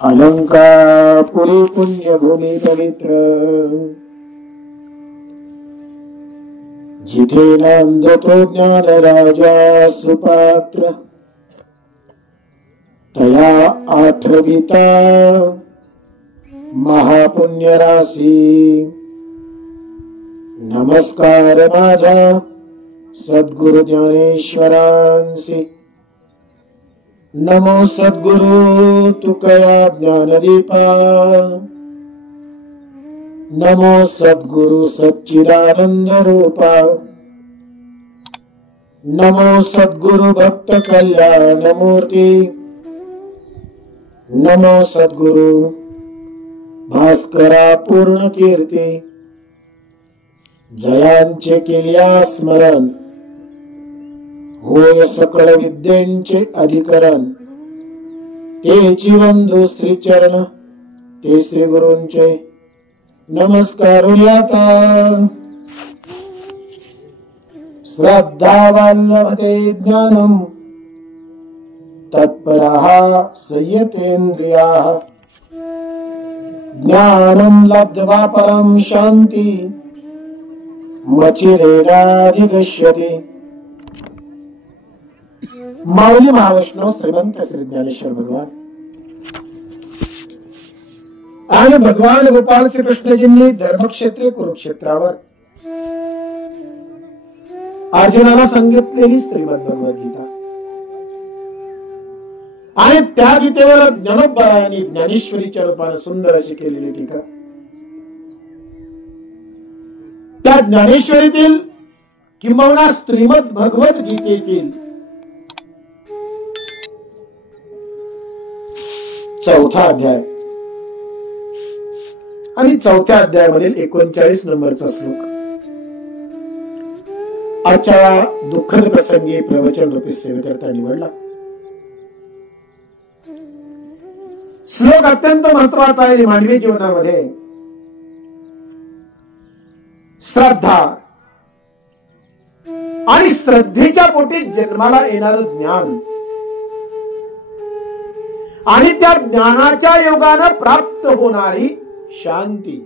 अलंकापुरी पुण्यभूमी पवित्र, जिथे नांदतो ज्ञान राजा सुपात्र, तया आठविता महापुण्य राशी। नमस्कार माझा सद्गुरु ज्ञानेश्वरांसी। नमो सद्गुरु तुकया ज्ञानदीपा। नमो सद्गुरु सच्चिदानंद रूपा। नमो सद्गुरु भक्त कल्याण मूर्ती। नमो सद्गुरु भास्करा पूर्ण कीर्ती। जयांचे केल्या स्मरण, होय सकळ विद्यांचे अधिकरण। तेची वंदू श्री चरण, ते श्री गुरूंचे नमस्कार आता। श्रद्धावाल्लभते ज्ञानम, तत्पराः संयतेन्द्रियाः। ज्ञानं लब्ध्वा परं शान्ति, मचिरेणाधिगच्छति। माऊली महावैष्णव श्रीमंत श्री ज्ञानेश्वर भगवान आणि भगवान गोपाल श्री कृष्णजींनी धर्मक्षेत्र कुरुक्षेत्रावर अर्जुनाला सांगितलेली श्रीमद भगवद्गीता आणि त्या गीतेवर ज्ञानोबरायांनी ज्ञानेश्वरीच्या रूपाने सुंदर अशी केलेली टीका। त्या ज्ञानेश्वरीतील किंबहुना श्रीमद भगवद्गीतेतील चौथा अध्याय आणि चौथ्या अध्यायामधील 39 नंबरचा श्लोक आजच्या दुःखद प्रसंगी प्रवचन रूपी सेवेकरता निवडला। श्लोक अत्यंत महत्वाचा आहे मानवी जीवनामध्ये। श्रद्धा आणि श्रद्धेच्या पोटी जन्माला येणारं ज्ञान आणि त्या ज्ञानाच्या योगाने प्राप्त होणारी शांती,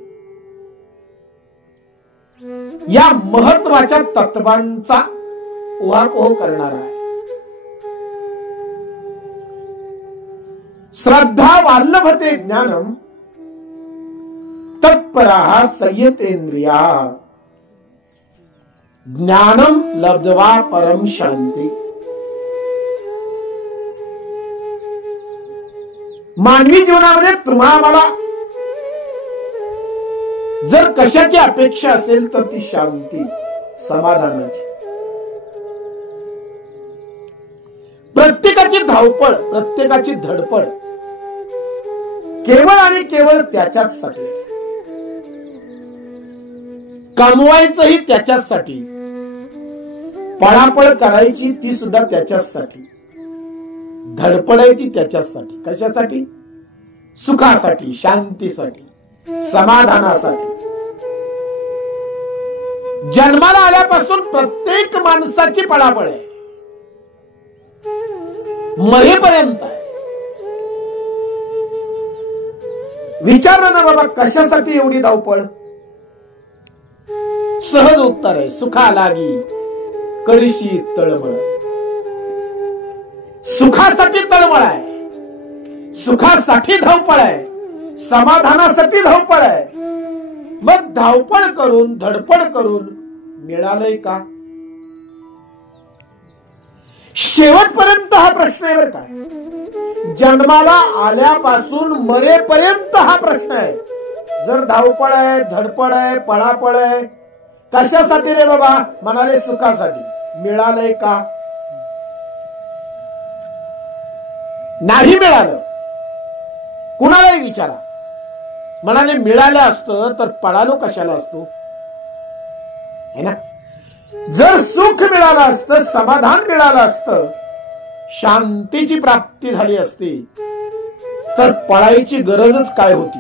या महत्वाच्या तत्वांचा उहापोह करणारा आहे। श्रद्धा वाल्लभते ज्ञानम, तत्पराः संयतेन्द्रियाः। ज्ञानम लब्ध्वा परम शांती। मानवी जीवनामध्ये तुम्हाला जर कशाची अपेक्षा असेल तर ती शांती, समाधानाची। प्रत्येकाची धावपळ, प्रत्येकाची धडपड केवळ आणि केवळ त्याच्याचसाठी, कमवायचंही त्याच्याचसाठी, पळापळ करायची ती सुद्धा त्याच्याचसाठी, धडपड आहे ती त्याच्यासाठी। कशासाठी? सुखासाठी, शांतीसाठी, समाधानासाठी। जन्माला आल्यापासून प्रत्येक माणसाची पळापळ आहे, मरेपर्यंत आहे। विचारलं ना बाबा कशासाठी एवढी धावपळ? सहज उत्तर आहे, सुखा लागी करशी तळमळ। सुखासाठी तळमळ आहे, सुखासाठी धावपळ आहे, समाधानासाठी धावपळ आहे। मग धावपळ करून, धडपड करून मिळालंय का? शेवटपर्यंत हा प्रश्न आहे बरं का। जन्माला आल्यापासून मरेपर्यंत हा प्रश्न आहे। जर धावपळ आहे, धडपड आहे, पळापळ आहे, कशासाठी रे बाबा? म्हणाले सुखासाठी। मिळालंय का? नाही मिळालं। कुणालाही विचारा, म्हणाले मिळालं असतं तर पळालो कशाला असतो, है ना? जर सुख मिळालं असतं, समाधान मिळालं असतं, शांतीची प्राप्ती झाली असती तर पळायची गरजच काय होती?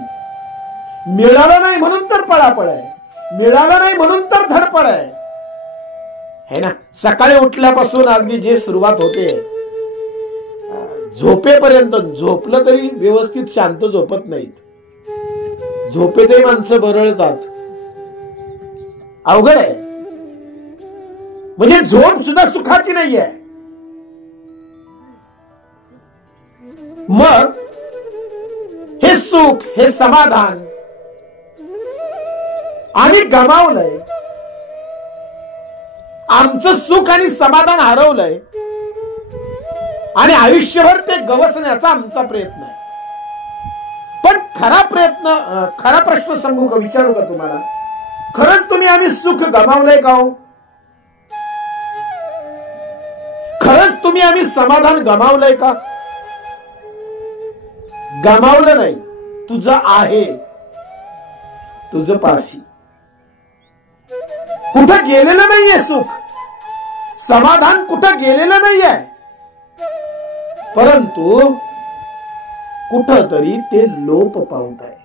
मिळालं नाही म्हणून तर पळापळ आहे, मिळालं नाही म्हणून तर धडपड आहे, है ना? सकाळी उठल्यापासून अगदी जे सुरुवात होते, झोपेपर्यंत, झोपलं तरी व्यवस्थित शांत झोपत नाहीत, झोपेतही माणसं बरळतात, अवघड आहे. म्हणजे झोप सुद्धा सुखाची नाहीये. मग हे सुख, हे समाधान आम्ही गमावलंय. आमचं सुख आणि समाधान हरवलंय आणि आयुष्यभर ते गवसण्याचा आमचा प्रयत्न आहे. पण खरा प्रश्न सांगू का, विचारू का तुम्हाला, खरंच आम्ही सुख गमावलंय का हो? खरंच आम्ही समाधान गमावलंय का? गमावलं नाही. तुझं आहे, तुझं पाशी. कुठं गेलेलं नाहीये सुख, समाधान कुठं गेलेलं नाहीये, परंतु कुठंतरी ते लोप पावत आहे.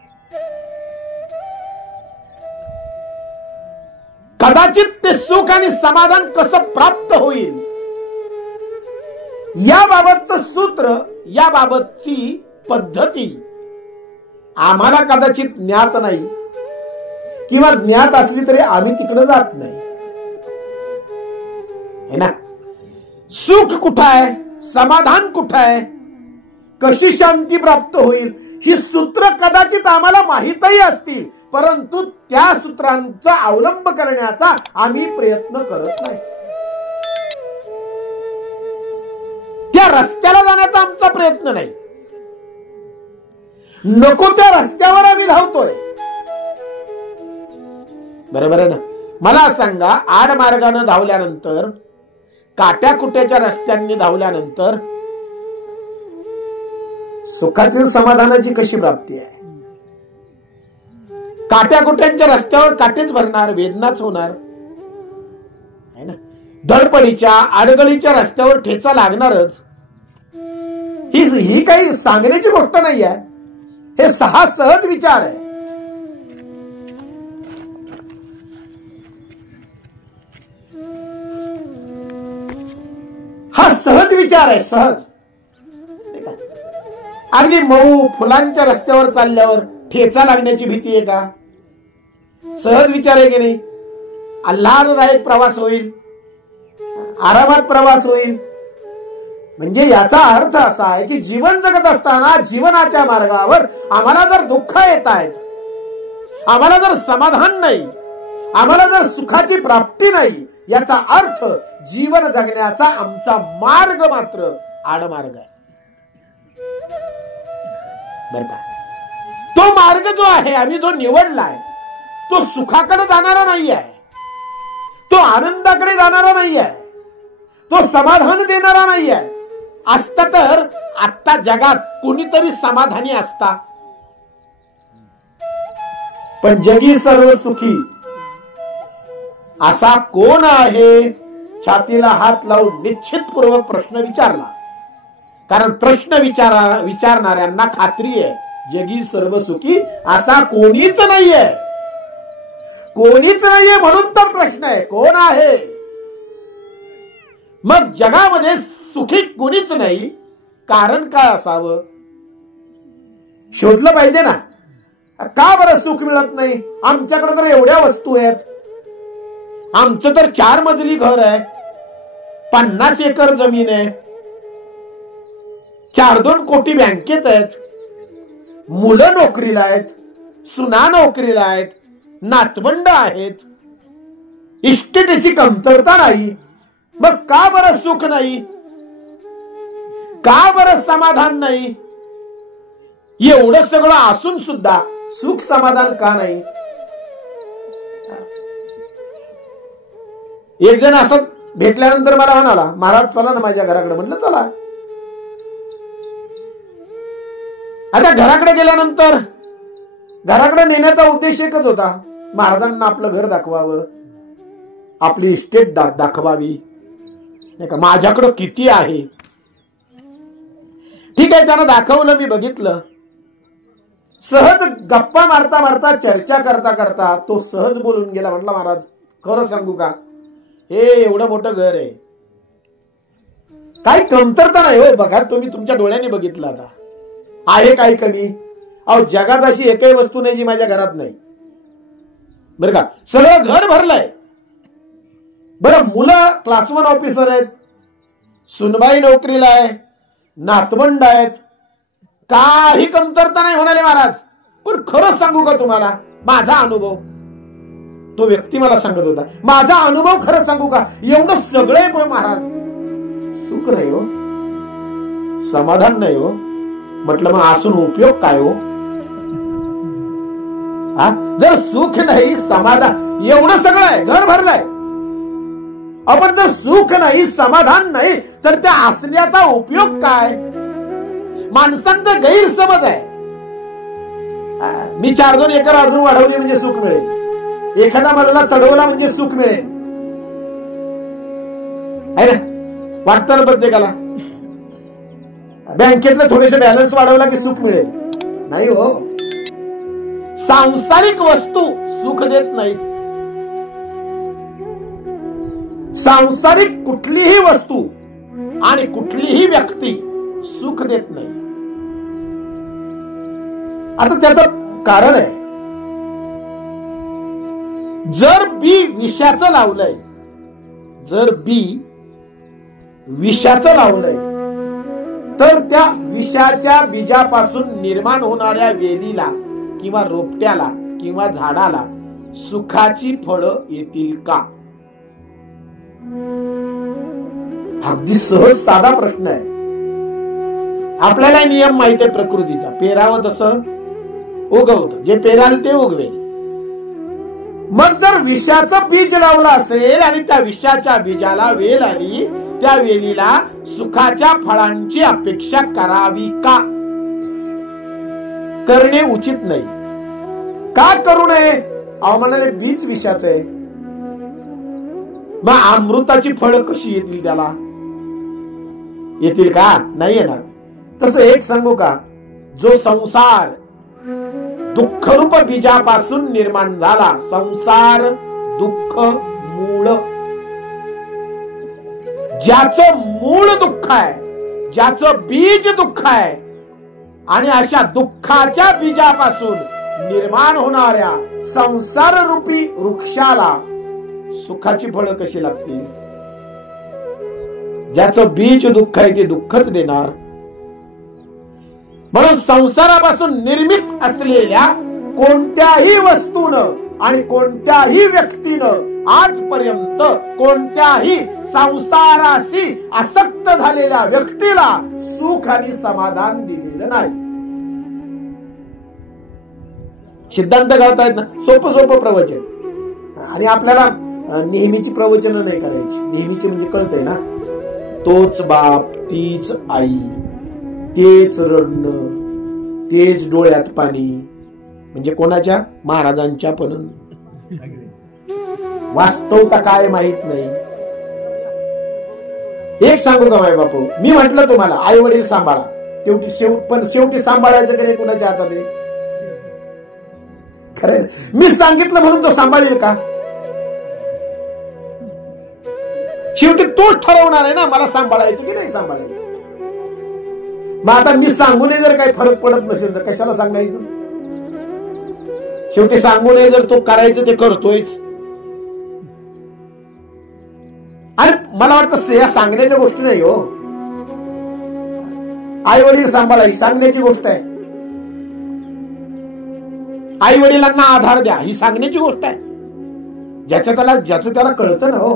कदाचित ते सुख आणि समाधान कसं प्राप्त होईल याबाबतचं सूत्र, याबाबतची पद्धती आम्हाला कदाचित ज्ञात नाही, किंवा ज्ञात असली तरी आम्ही तिकडे जात नाही, है ना. सुख कुठं आहे, समाधान कुठं आहे, कशी शांती प्राप्त होईल, ही सूत्र कदाचित आम्हाला माहीतही असतील, परंतु त्या सूत्रांचा अवलंब करण्याचा आम्ही प्रयत्न करत नाही. त्या रस्त्याला जाण्याचा आमचा प्रयत्न नाही. नको त्या रस्त्यावर आम्ही धावतोय. बरोबर आहे ना. मला सांगा, आडमार्गाने धावल्यानंतर, काट्याकुट्याच्या रस्त्यांनी धावल्यानंतर सुखाची समाधानाची कशी प्राप्ती आहे? काट्याकुट्यांच्या रस्त्यावर काटेच भरणार, वेदनाच होणार है ना. धडपडीच्या अडगळीच्या रस्त्यावर ठेचा लागणारच. ही काही सांगण्याची गोष्ट नाही आहे, हे सहज विचार आहे. हा सहज विचार आहे, सहज. अगदी मऊ फुलांच्या रस्त्यावर चालल्यावर ठेचा लागण्याची भीती आहे का? सहज विचार आहे की नाही? आल्हाददायक प्रवास होईल, आरामात प्रवास होईल. म्हणजे याचा अर्थ असा आहे की जीवन जगत असताना जीवनाच्या मार्गावर आम्हाला जर दुःख येत आहेत, आम्हाला जर समाधान नाही, आम्हाला जर सुखाची प्राप्ती नाही, याचा अर्थ जीवन जगण्याचा आमचा मार्ग मात्र आडमार्ग आहे. बर का? तो मार्ग जो आहे, आम्ही जो निवडलाय, तो सुखाकडे जाणारा नाही आहे, तो आनंदाकडे जाणारा नाही आहे, तो समाधान देणारा नाही आहे. असता तर आता जगात कोणीतरी समाधानी असता. पण जगी सर्व सुखी असा कोण आहे? छातीला हात लावून निश्चितपूर्वक प्रश्न विचारला. कारण प्रश्न विचारणाऱ्यांना खात्री आहे, जगी सर्व सुखी असा कोणीच नाहीये. कोणीच नाहीये म्हणून तर प्रश्न आहे, कोण आहे? मग जगामध्ये सुखी कोणीच नाही, कारण काय असावं? शोधलं पाहिजे ना. का बरं सुख मिळत नाही? आमच्याकडे तर एवढ्या वस्तू आहेत, आमचं तर 4 मजली घर आहे, 50 एकर जमीन आहे, 4-2 कोटी बँकेत आहेत, मुलं नोकरीला आहेत, सुना नोकरीला आहेत, नातवंड आहेत, इष्टतेची कमतरता नाही. मग का बरं सुख नाही? का बरं समाधान नाही? एवढं सगळं असून सुद्धा सुख समाधान का नाही? एक जण असं भेटल्यानंतर मला म्हणाला, महाराज चला ना माझ्या घराकडे. म्हटलं चला. आता घराकडे गेल्यानंतर घराकडे नेण्याचा उद्देश एकच होता, महाराजांना आपलं घर दाखवावं, आपली इस्टेट दाखवावी, नाही का, माझ्याकडं किती आहे. ठीक आहे, त्यानं दाखवलं, मी बघितलं. सहज गप्पा मारता मारता, चर्चा करता करता तो सहज बोलून गेला. म्हटलं महाराज खरं सांगू का, हे एवढं मोठं घर आहे, काही कमतरता नाही हो. बघा तुम्ही तुमच्या डोळ्याने बघितलं आता आहे काही कमी. अहो जगात अशी एकही वस्तू नाही जी माझ्या घरात नाही बरं का. सगळं घर भरलंय. बरं मुलं क्लास 1 ऑफिसर आहेत, सुनबाई नोकरीला आहे, नातवंड आहेत, काही कमतरता नाही म्हणाले महाराज. पण खरंच सांगू का तुम्हाला माझा अनुभव, तो व्यक्ती मला सांगत होता, माझा अनुभव खरं सांगू का, एवढं सगळं आहे महाराज, सुख नाही हो, समाधान नाही हो. म्हटलं मग असून उपयोग काय हो. जर सुख नाही समाधान, एवढं सगळं आहे, घर भरलंय, आपण जर सुख नाही समाधान नाही तर त्या असल्याचा उपयोग काय. माणसांचा गैरसमज आहे. मी 4-2 एकर अजून वाढवली म्हणजे सुख मिळेल, एखादा मजला चढवला म्हणजे सुख मिळेल, आहे ना. वाटतं ना प्रत्येकाला. बँकेतलं थोडेसे बॅलन्स वाढवला की सुख मिळेल, नाही हो. सांसारिक वस्तू सुख देत नाहीत. सांसारिक कुठलीही वस्तू आणि कुठलीही व्यक्ती सुख देत नाही. आता त्याचं कारण आहे, जर बी विषाचं लावलंय, जर बी विषाचं लावलंय तर त्या विषाच्या बीजापासून निर्माण होणाऱ्या वेलीला किंवा रोपट्याला किंवा झाडाला सुखाची फळं येतील का. अगदी सहज साधा प्रश्न आहे. आपल्याला नियम माहिती आहे प्रकृतीचा, पेरावं तसं उगवत, जे पेराल ते उगवेल. मग जर विषाचं बीज लावलं असेल आणि त्या विषाच्या बीजाला वेल आली, त्या वेलीला सुखाच्या फळांची अपेक्षा करावी का. करणे उचित नाही. का करू नये. अहो म्हणाले बीज विषाचं आहे, मग अमृताची फळं कशी येतील त्याला. येतील का. नाही येणार. तसं एक सांगू का, जो संसार दुःखरूप बीजापासून निर्माण झाला, संसार दुःख मूळ, ज्याचं मूळ दुःख आहे, ज्याचं बीज दुःख आहे, आणि अशा दुःखाच्या बीजापासून निर्माण होणाऱ्या संसार रूपी वृक्षाला सुखाची फळं कशी लागतील. ज्याचं बीज दुःख आहे ते दुःखच देणार. म्हणून संसारापासून निर्मित असलेल्या कोणत्याही वस्तूनं आणि कोणत्याही व्यक्तीनं आजपर्यंत कोणत्याही संसाराशी आसक्त झालेल्या व्यक्तीला सुख आणि समाधान दिलेलं नाही. सिद्धांत करतायत ना, सोपं प्रवचन. आणि आपल्याला नेहमीची प्रवचन नाही करायची. नेहमीची म्हणजे कळतंय ना, तोच बाप तीच आई, तेच रडणं, तेच डोळ्यात पाणी. म्हणजे कोणाच्या, महाराजांच्या. पण वास्तवता काय माहित नाही. एक सांगू का माय बापू, मी म्हटलं तुम्हाला आई वडील सांभाळा, शेवटी सांभाळायचं की नाही कुणाच्या हातात आहे. खरं मी सांगितलं म्हणून तो सांभाळेल का. शेवटी तोच ठरवणार आहे ना मला सांभाळायचं की नाही सांभाळायचं. मग आता मी सांगूनही जर काही फरक पडत नसेल तर कशाला सांगायचं. शेवटी सांगूनही जर तो करायचं ते करतोयच. आणि मला वाटतं या सांगण्याच्या गोष्टी नाही हो. आई वडील सांभाळा ही सांगण्याची गोष्ट आहे. आई वडिलांना आधार द्या ही सांगण्याची गोष्ट आहे. ज्याचं त्याला कळतं ना हो,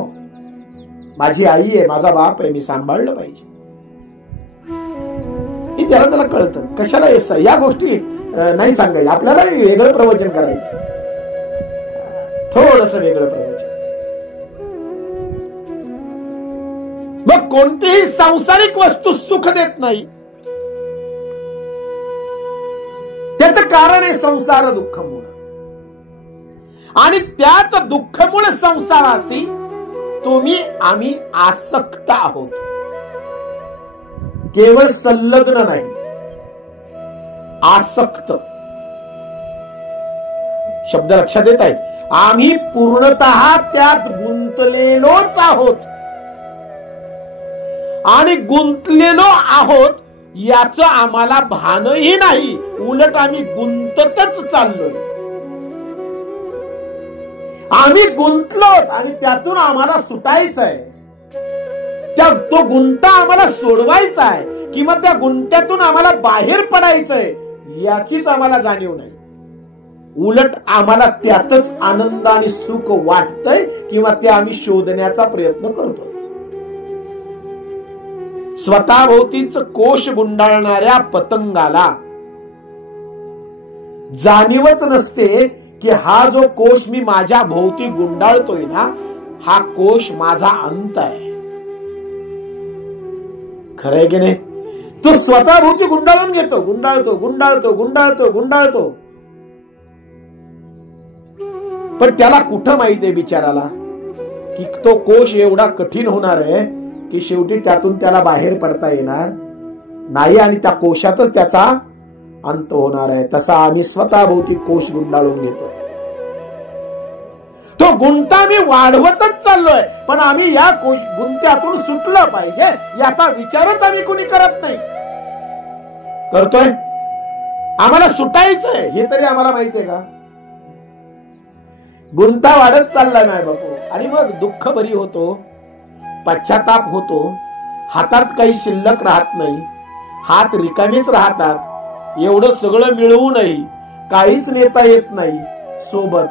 माझी आई आहे, माझा बाप आहे, मी सांभाळलं पाहिजे, हे त्याला कळतं. कशाला या गोष्टी नाही सांगायच्या. आपल्याला वेगळं प्रवचन करायचं, थोडस वेगळं प्रवचन. मग कोणतीही सांसारिक वस्तू सुख देत नाही. त्याचं कारण आहे संसार दुःखमूळ. आणि त्याच दुःखमूळ संसाराशी आम्ही आसक्त आहोत. केवळ संलग्न नाही, आसक्त. शब्द लक्षात येत आहेत. आम्ही पूर्णतः त्यात गुंतलेलोच आहोत. आणि गुंतलेलो आहोत याचं आम्हाला भानही नाही, उलट आम्ही गुंततच चाललोय. आम्ही गुंतलो आणि त्यातून आम्हाला सुटायचंय, तो गुंता आम्हाला सोडवायचा आहे किंवा त्या गुंत्यातून आम्हाला बाहेर पडायचंय याचीच आम्हाला जाणीव नाही. उलट आम्हाला त्यातच आनंद आणि सुख वाटतंय किंवा ते आम्ही शोधण्याचा प्रयत्न करतोय. स्वतःभोवतीच कोश गुंडाळणाऱ्या पतंगाला जाणीवच नसते की हा जो कोश मी माझ्या भोवती गुंडाळतोय ना, हा कोश माझा अंत आहे. खरंय की नाही? तो स्वतःभोवती गुंडाळून घेतो, गुंडाळतो गुंडाळतो गुंडाळतो गुंडाळतो, पण त्याला कुठं माहितीये बिचाराला की तो कोश एवढा कठीण होणार आहे की शेवटी त्यातून त्याला बाहेर पडता येणार नाही आणि त्या कोशातच त्याचा अंत होणार आहे. तसा आम्ही स्वतःभोवती कोश गुंडाळून घेतोय. तो गुंता मी वाढवतच चाललोय, पण आम्ही या गुंत्यातून सुटलं पाहिजे याचा विचारच आम्ही कोणी करत नाही. करतोय आम्हाला सुटायचंय हे तरी आम्हाला माहितीये का? गुंता वाढत चालला नाही बापू, आणि मग दुःख बरी होतो, पश्चाताप होतो, हातात काही शिल्लक राहत नाही, हात रिकामीच राहतात. एवढं सगळं मिळवूनही काहीच नेता येत नाही सोबत,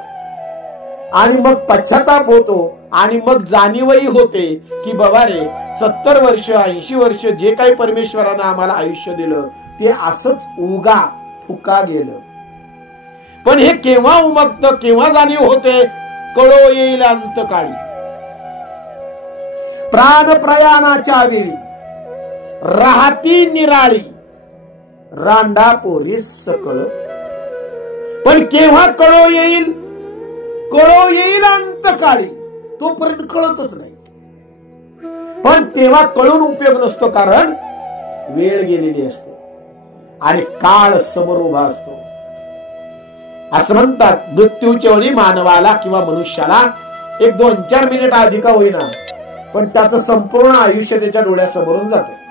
आणि मग पश्चाताप होतो आणि मग जाणीवही होते की बाबा रे 70 वर्ष 80 वर्ष जे काही परमेश्वरानं आम्हाला आयुष्य दिलं ते असंच उगा फुका गेलं. पण हे केव्हा उमगतं, केव्हा जाणीव होते? कळो येईल अंतकाळी, प्राण प्रयाणाच्या वेळी, राहती निराळी रांडा पोरी सकळ. पण केव्हा कळो येईल? कळो येईल अंतकाळी, तोपर्यंत कळतच नाही. पण तेव्हा कळून उपयोग नसतो, कारण वेळ गेलेली असते आणि काळ समोर उभा असतो. असं म्हणतात मृत्यूच्या वेळी मानवाला किंवा मनुष्याला 1-2-4 मिनिट अधिक होईना, पण त्याचं संपूर्ण आयुष्य त्याच्या डोळ्यासमोरून जातं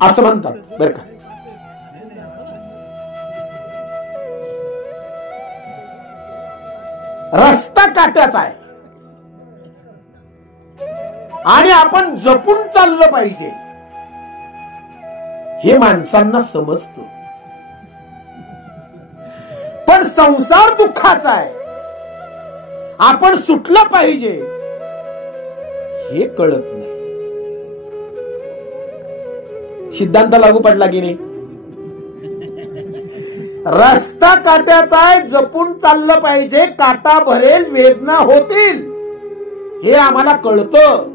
असं म्हणतात बरं का. रस्ता काट्याचा आहे आणि आपण जपून चाललं पाहिजे हे माणसांना समजतं, पण संसार दुःखाचा आहे, आपण सुटलं पाहिजे हे कळत नाही. सिद्धांत लागू पडला की नाही? रस्ता काट्याचा आहे, जपून चाललं पाहिजे, काटा भरेल, वेदना होतील हे आम्हाला कळतं.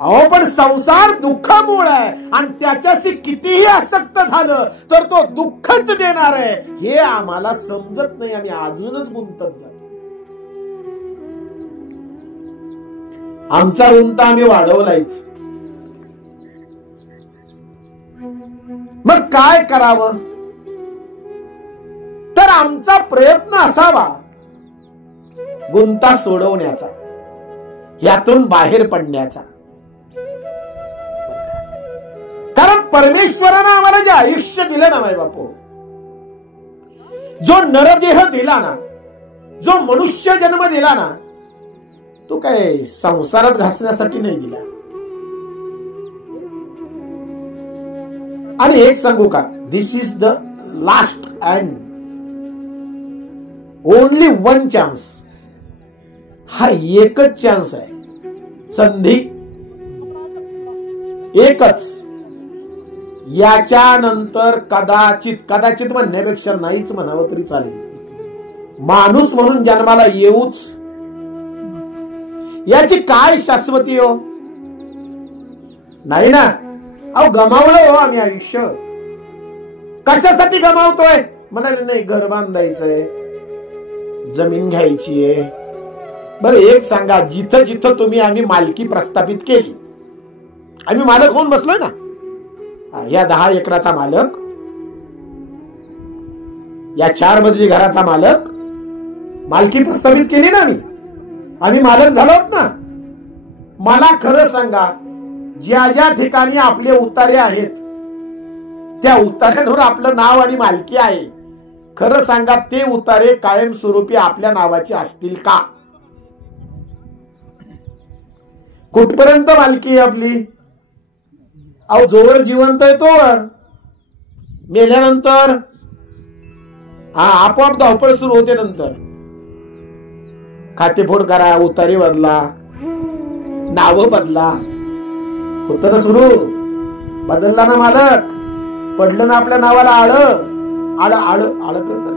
अहो पण संसार दुःखामुळे आहे आणि त्याच्याशी कितीही आसक्त झालं तर तो दुःखच देणार आहे हे आम्हाला समजत नाही आणि अजूनच गुंतत जातो. आमचा गुंता आम्ही वाढवलायच. मग काय करावं? तर आमचा प्रयत्न असावा गुंता सोडवण्याचा, यातून बाहेर पडण्याचा. कारण परमेश्वरानं आम्हाला जे आयुष्य दिलं ना माय बापू, जो नरदेह दिला ना, जो मनुष्य जन्म दिला ना, तो काय संसारात घासण्यासाठी नाही दिला. आणि एक सांगू का, this is the last and only one chance. हा एकच चान्स आहे, संधी एकच. याच्यानंतर कदाचित म्हणण्यापेक्षा नाहीच म्हणावं तरी चालेल. माणूस म्हणून जन्माला येऊच याची काय शाश्वती हो? नाही ना. अहो गमावलं हो आम्ही आयुष्य. कशासाठी गमावतोय? म्हणाले नाही घर बांधायचंय, जमीन घ्यायचीये. बरं एक सांगा, जिथं जिथं तुम्ही आम्ही मालकी प्रस्थापित केली, आम्ही मालक होऊन बसलोय ना, या 10 एकराचा मालक, या 4 मजली घराचा मालक, मालकी प्रस्थापित केली ना आम्ही मालक झालो ना. मला खरं सांगा, ज्या ज्या ठिकाणी आपले उतारे आहेत त्या उतार्यांवर आपलं नाव आणि मालकी आहे, खरं सांगा ते उतारे कायमस्वरूपी आपल्या नावाचे असतील का? कुठपर्यंत मालकी आहे आपली? अहो, जोवर जिवंत आहे तोवर. मेल्यानंतर आपोआप धावपळ सुरू होते. नंतर खातेफोड करा, उतारे बदला, नाव बदला, होत ना सुरू. बदलला ना मालक, पडलं ना आपल्या नावाला आळ आळ आळ आळ करत.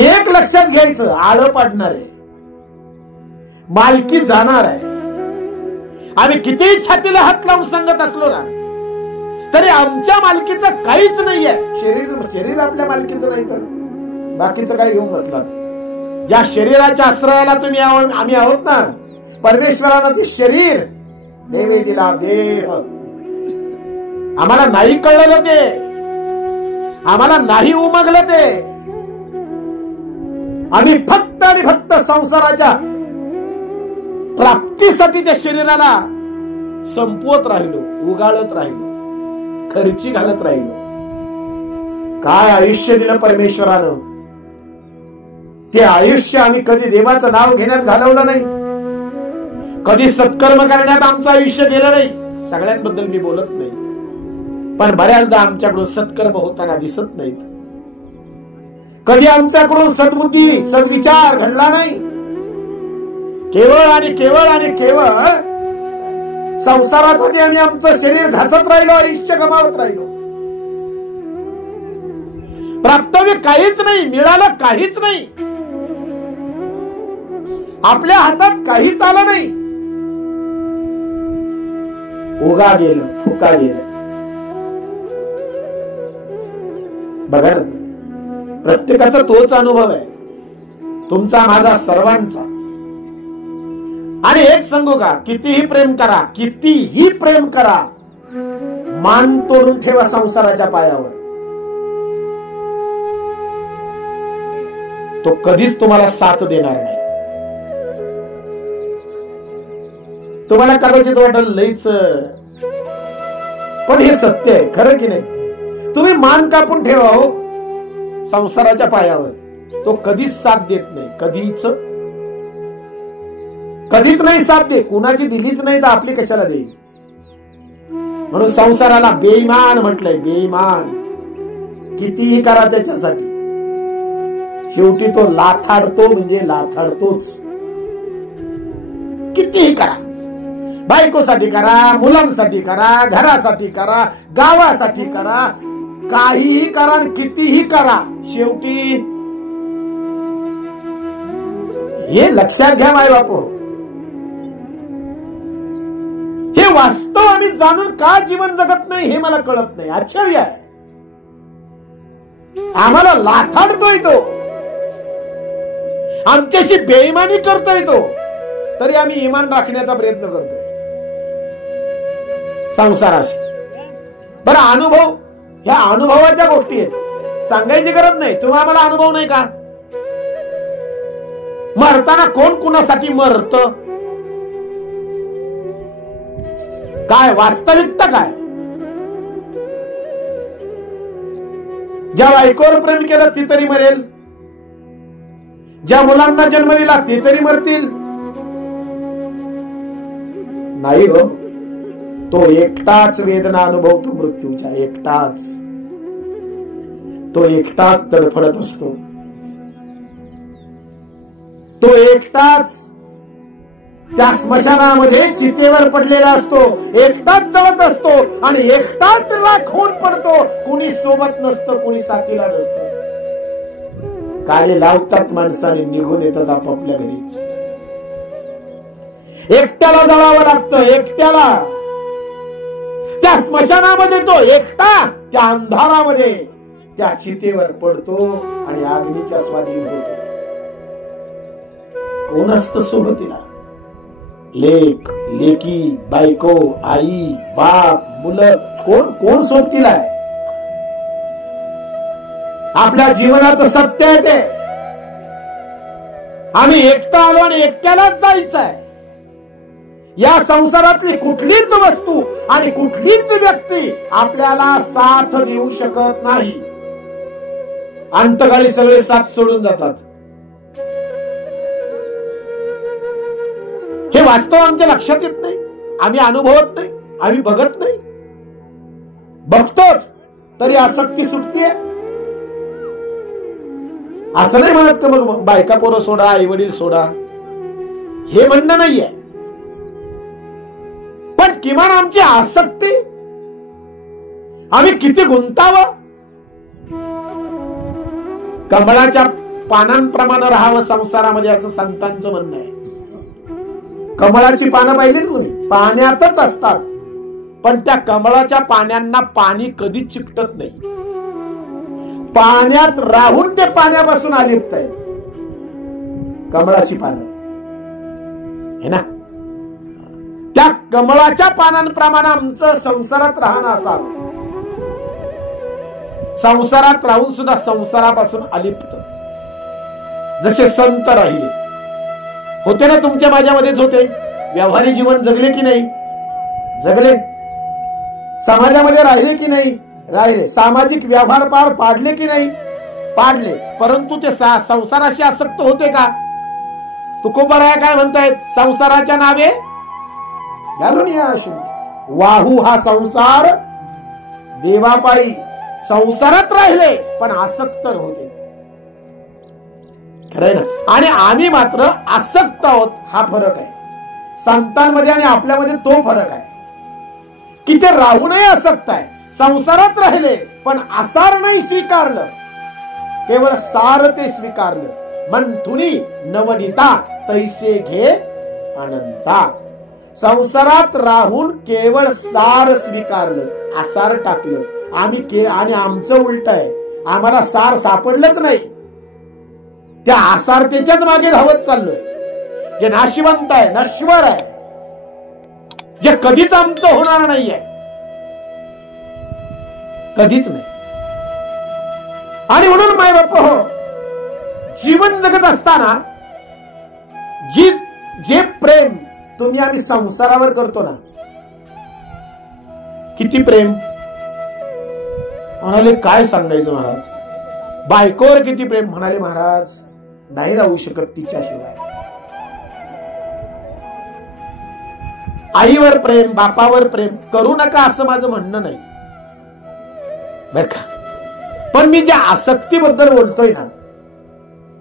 एक लक्षात घ्यायचं, आळ पडणार आहे, मालकी जाणार आहे. आम्ही कितीही छातीला हात लावून सांगत असलो ना तरी आमच्या मालकीचं काहीच नाहीये. शरीर आपल्या मालकीचं नाही तर बाकीचं काही घेऊन बसलात. ज्या शरीराच्या आश्रयाला तुम्ही आम्ही आहोत ना, परमेश्वरानं ते शरीर देवे दिला देह. आम्हाला नाही कळलं ते, आम्हाला नाही उमगलं ते. आम्ही फक्त आणि फक्त संसाराच्या प्राप्तीसाठी त्या शरीराला संपवत राहिलो, उगाळत राहिलो, खर्ची घालत राहिलो. काय आयुष्य दिलं परमेश्वरानं, ते आयुष्य आम्ही कधी देवाचं नाव घेण्यात घालवलं नाही, कधी सत्कर्म करण्यात आमचं आयुष्य गेलं नाही. सगळ्यांबद्दल मी बोलत नाही, पण बऱ्याचदा आमच्याकडून सत्कर्म होताना दिसत नाहीत. कधी आमच्याकडून सद्बुद्धी सद्विचार घडला नाही. केवळ आणि केवळ आणि केवळ संसारासाठी आम्ही आमचं शरीर घासत राहिलो, आयुष्य गमावत राहिलो. प्राप्तव्य काहीच नाही, मिळालं काहीच नाही, आपल्या हातात काहीच आलं नाही. उगा गेलं, फुका गेलं. बघा ना, प्रत्येकाचा तोच अनुभव आहे, तुमचा माझा सर्वांचा. आणि एक सांगू का, कितीही प्रेम करा, कितीही प्रेम करा, मान तोडून ठेवा संसाराच्या पायावर, तो कधीच तुम्हाला साथ देणार नाही. तुम्हाला कदाचित वाटेल लईच, पण हे सत्य आहे, खरं की नाही? तुम्ही मान कापून ठेवा हो संसाराच्या पायावर, तो कधीच साथ देत नाही. कधीच नाही साथ दे. कुणाची दिलीच नाही तर आपली कशाला देईल? म्हणून संसाराला बेईमान म्हटलंय, बेईमान. कितीही करा त्याच्यासाठी, शेवटी तो लाथाडतो म्हणजे लाथाडतोच. कितीही करा, बायकोसाठी करा, मुलांसाठी करा, घरासाठी करा, गावासाठी करा, काहीही करा, कितीही करा, शेवटी हे लक्षात घ्या माय बापू, हे वास्तव आम्ही जाणून का जीवन जगत नाही हे मला कळत नाही. आश्चर्य आहे. आम्हाला लाथाडतोय तो, आमच्याशी बेईमानी करतोय तो, तरी आम्ही इमान राखण्याचा प्रयत्न करतो संसाराशी. बरं, अनुभव, ह्या अनुभवाच्या गोष्टी आहेत, सांगायची गरज नाही. तुम्हाला आम्हाला अनुभव नाही का? मरताना कोण कुणासाठी मरत, काय वास्तविकता काय? ज्या बायकोवर प्रेम केलं ती तरी मरेल, ज्या मुलांना जन्म दिला ते तरी मरतील. नाही हो, तो एकटाच वेदना अनुभवतो मृत्यूच्या, एकटाच. तो एकटाच तडफडत असतो, तो एकटाच त्या स्मशानामध्ये चितेवर पडलेला असतो, एकटाच जळत असतो आणि एकटाच राखून पडतो. कुणी सोबत नसतं, कुणी साथीला नसतं. काळे लावतात माणसाने, निघून येतात आपापल्या घरी. एकट्याला जळावं लागतं, एकट्याला. त्या स्मशानामध्ये तो एकटा त्या अंधारामध्ये त्या चितेवर पडतो आणि अग्नीच्या स्वाधीन होतो. कोण असतं सोबतीला? लेक, लेकी, बायको, आई, बाप, मुलं, कोण सोबतीला आहे? आपल्या जीवनाचं सत्य आहे ते. आम्ही एकटा आलो आणि एकट्यालाच जायचंय. या संसारातली कुठलीच वस्तू आणि कुठलीच व्यक्ती आपल्याला साथ देऊ शकत नाही. अंतकाळी सगळे साथ सोडून जातात. हे वास्तव आमच्या लक्षात येत नाही. आम्ही अनुभवत नाही, आम्ही बघत नाही. बघतोच तरी आसक्ती सुटते. असं नाही म्हणत का मग बायका पोरं सोडा, आई वडील सोडा, हे म्हणणं नाहीये. पण किमान आमची आसक्ती, आम्ही किती गुंतावं. कमळाच्या पानांप्रमाणे राहावं संसारामध्ये, असं संतांचं म्हणणं आहे. कमळाची पानं पाहिली ना तुम्ही, पाण्यातच असतात, पण त्या कमळाच्या पाण्यांना पाणी कधीच चिकटत नाही. पाण्यात राहून ते पाण्यापासून अलिप्त आहेत कमळाची पानं, हे ना. त्या कमळाच्या पानांप्रमाणे आमचं संसारात राहणं असावं. संसारात राहून सुद्धा संसारापासून अलिप्त, जसे संत राहिले होते ना, तुमच्या माझ्यामध्येच होते. व्यवहारी जीवन जगले की नाही? जगले. समाजामध्ये राहिले की नाही? राहिले. सामाजिक व्यवहार पार पाडले की नाही? पाडले. परंतु ते संसाराशी आसक्त होते का? तुकोबराया काय म्हणतायत? संसाराच्या नावे घालून या अशी वाहू हा संसार देवापायी. संसारात राहिले पण आसक्त होते. खरंय ना. आणि आम्ही मात्र आसक्त आहोत, हा फरक आहे. संतांमध्ये आणि आपल्यामध्ये तो फरक आहे की ते राहूनही आसक्त आहे. संसारात राहिले पण आसार नाही स्वीकारलं, केवळ सार ते स्वीकारलं. मंथुनी नवनीता तैसे घे अनंता. संसारात राहून केवळ सार स्वीकारलं, आसार टाकलं. आणि आमचं उलट आहे, आम्हाला सार सापडलंच नाही. त्या आसारतेच्याच मागे धावत चाललोय. जे नाशिवंत आहे, नश्वर आहे, जे कधीच आमचं होणार नाहीये, कधीच नाही. आणि म्हणून माय बाप हो, जीवन जगत असताना जे प्रेम तुम्ही आम्ही संसारावर करतो ना, किती प्रेम. म्हणाले काय सांगायचं महाराज. बायकोवर किती प्रेम. म्हणाले महाराज नाही राहू शकत तिच्याशिवाय. आईवर प्रेम, बापावर प्रेम करू नका असं माझं म्हणणं नाही बर का. पण मी ज्या आसक्तीबद्दल बोलतोय ना,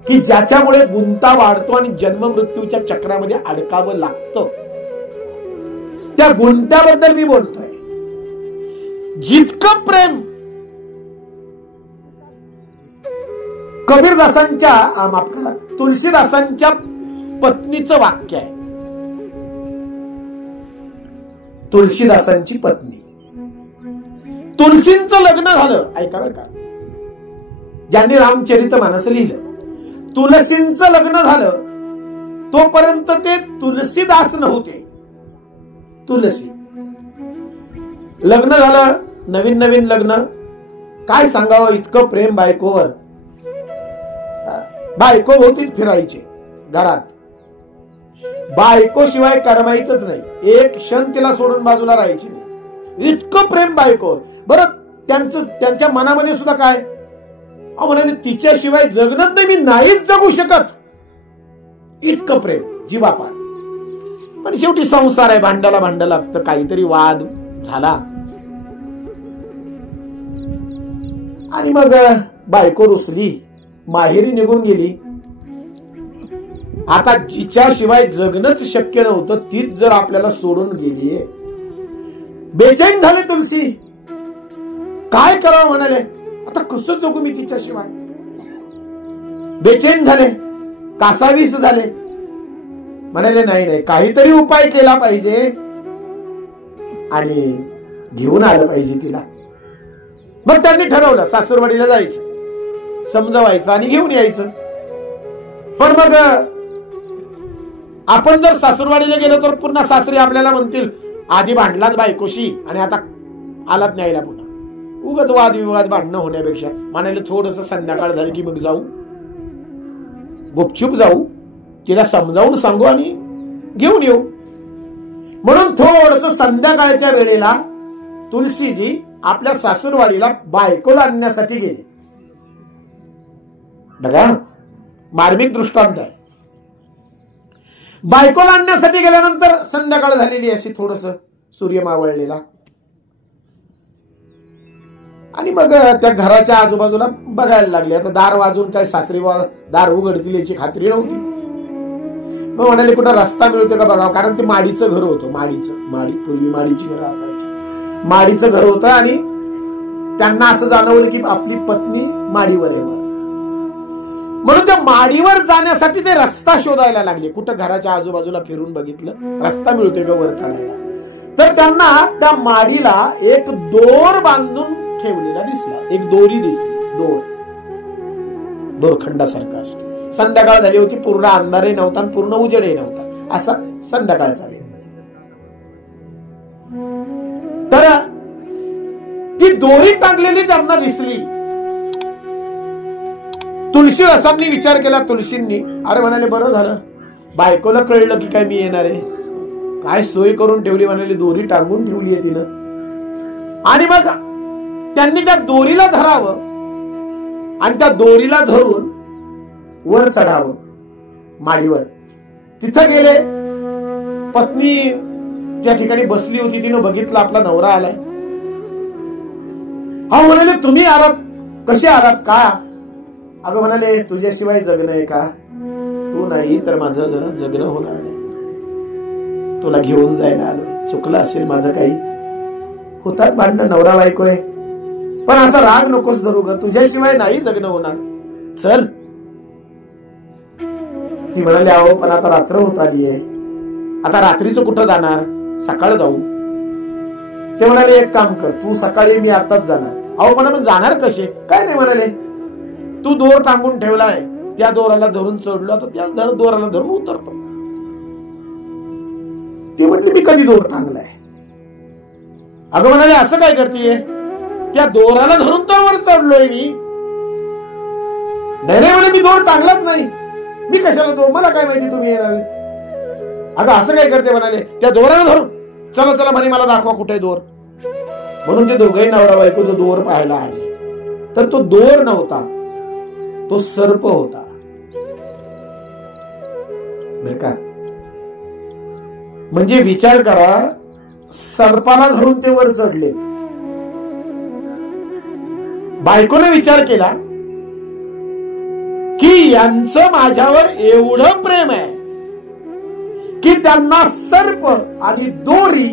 की ज्याच्यामुळे गुंता वाढतो आणि जन्म मृत्यूच्या चक्रामध्ये अडकावं लागतं, त्या गुंत्याबद्दल मी बोलतोय. जितकं प्रेम कबीरदासांच्या माफ करा तुलसीदासांच्या पत्नीचं वाक्य आहे. तुलसीदासांची पत्नी, तुलसींचं लग्न झालं. ऐका बरं का, ज्यांनी रामचरितमानस लिहिलं, तुलसींचं लग्न झालं तोपर्यंत ते तुलसीदास नव्हते. तुलसी लग्न झालं, नवीन नवीन लग्न, काय सांगावं, इतकं प्रेम बायकोवर. बायको भोवतीच फिरायचे घरात, बायको शिवाय करमायचंच नाही. एक क्षण तिला सोडून बाजूला राहायची नाही. इतकं प्रेम बायकोवर. बरं त्यांच्या मनामध्ये सुद्धा काय म्हणाले, तिच्याशिवाय जगणं नाही, मी नाहीच जगू शकत. इतकं प्रेम जीवापाड. पण शेवटी संसार आहे, भांडायला भांड लागतं. काहीतरी वाद झाला आणि मग बायको रुसली, माहेरी निघून गेली. आता जिच्याशिवाय जगणंच शक्य नव्हतं तीच जर आपल्याला सोडून गेली, बेचैन झाले तुलसी. काय करावं म्हणाले, आता कसं जगू मी तिच्याशिवाय. बेचैन झाले, कासावीस झाले. म्हणाले नाही नाही, काहीतरी उपाय केला पाहिजे आणि घेऊन आलं पाहिजे तिला. मग त्यांनी ठरवलं सासूरवाडीला जायचं, समजवायचं आणि घेऊन यायचं. पण मग आपण जर सासूरवाडीला गेलो तर पुन्हा सासरी आपल्याला म्हणतील, आधी भांडलाच बायकोशी आणि आता आलात न्यायला पुन्हा. उगाच वादविवाद भांडणं होण्यापेक्षा म्हणाले थोडस संध्याकाळ झाली की मग जाऊ, गुपचूप जाऊ, तिला समजावून सांगू आणि घेऊन येऊ. म्हणून थोडस संध्याकाळच्या वेळेला तुलसीजी आपल्या सासूरवाडीला बायकोला आणण्यासाठी गेले. बघा, मार्मिक दृष्टांत आहे. बायकोला आणण्यासाठी गेल्यानंतर संध्याकाळ झालेली अशी, थोडस सूर्य मावळलेला, आणि मग त्या घराच्या आजूबाजूला बघायला लागले. आता दार वाजून काय सासरी दार उघडतील याची खात्री नव्हती. मग म्हणाले कुठं रस्ता मिळतो का बघावं, कारण ते माडीचं घर होतं. पूर्वी माडीची घरं असायची. माडीचं घर होतं आणि त्यांना असं जाणवलं की आपली पत्नी माडीवर आहे. म्हणून त्या माडीवर जाण्यासाठी ते रस्ता शोधायला लागले. कुठं घराच्या आजूबाजूला फिरून बघितलं, रस्ता मिळतोय का वर चढायला. तर त्यांना त्या माडीला एक दोर बांधून ठेवलेला दिसला. एक दोरी दिसली, दोरखंडासारखा असतो. संध्याकाळ झाली होती, पूर्ण अंधारही नव्हता आणि पूर्ण उजेडही नव्हता, असा संध्याकाळचा वेळ. तर ती दोरी टाकलेली त्यांना दिसली. तुळशी असांनी विचार केला, तुळशींनी. अरे म्हणाले, बरं झालं बायकोला कळलं की काय मी येणार आहे, काय सोय करून ठेवली. म्हणाले, दोरी टांगून ठेवली आहे तिनं. आणि मग त्यांनी त्या दोरीला धरावं आणि त्या दोरीला धरून वर चढावं माडीवर. तिथं गेले, पत्नी त्या ठिकाणी बसली होती. तिनं बघितलं आपला नवरा आलाय. हा म्हणाले, तुम्ही आलात, कसे आलात, का? अगं म्हणाले, तुझ्याशिवाय जगणं आहे का? तू नाही तर माझं जगणं होणार नाही. तुला घेऊन जायला आलोय. चुकलं असेल माझं काही, होतात भांडणं, नवरा बायको आहे, पण असा राग नकोस धरू ग, तुझ्याशिवाय नाही जगणं होणार, चल. ती म्हणाली, अहो पण आता रात्र होत आली आहे, आता रात्रीचं कुठं जाणार, सकाळ जाऊ. ते म्हणाले, एक काम कर, तू सकाळी, मी आताच जाणार. अहो म्हणा, मग जाणार कसे? काय नाही म्हणाले, तू दोर टांगून ठेवलाय, त्या दोराला धरून चढलो, आता त्या दोराला धरून उतरतो. ती म्हटली, मी कधी दोर टांगलाय? अगं म्हणाले, असं काय करतेय, त्या दोराला धरून तर वर चढलोय मी. नाही म्हणे, मी दोर टांगलाच नाही, मी कशाला दोर, मला काय माहिती तुम्ही येणार. अगं असं काय करते? म्हणाले, त्या दोराला धरून चला चला म्हणे, मला दाखवा कुठे दोर. म्हणून ते दोघे नवरा बायको तो दोर पाहायला आले. तर तो दोर नव्हता, तो सर्प होता. बर का? म्हणजे विचार करा, सर्पाला धरून ते वर चढले. बायकोने विचार केला की यांचं माझ्यावर एवढं प्रेम आहे की त्यांना सर्प आणि दोरी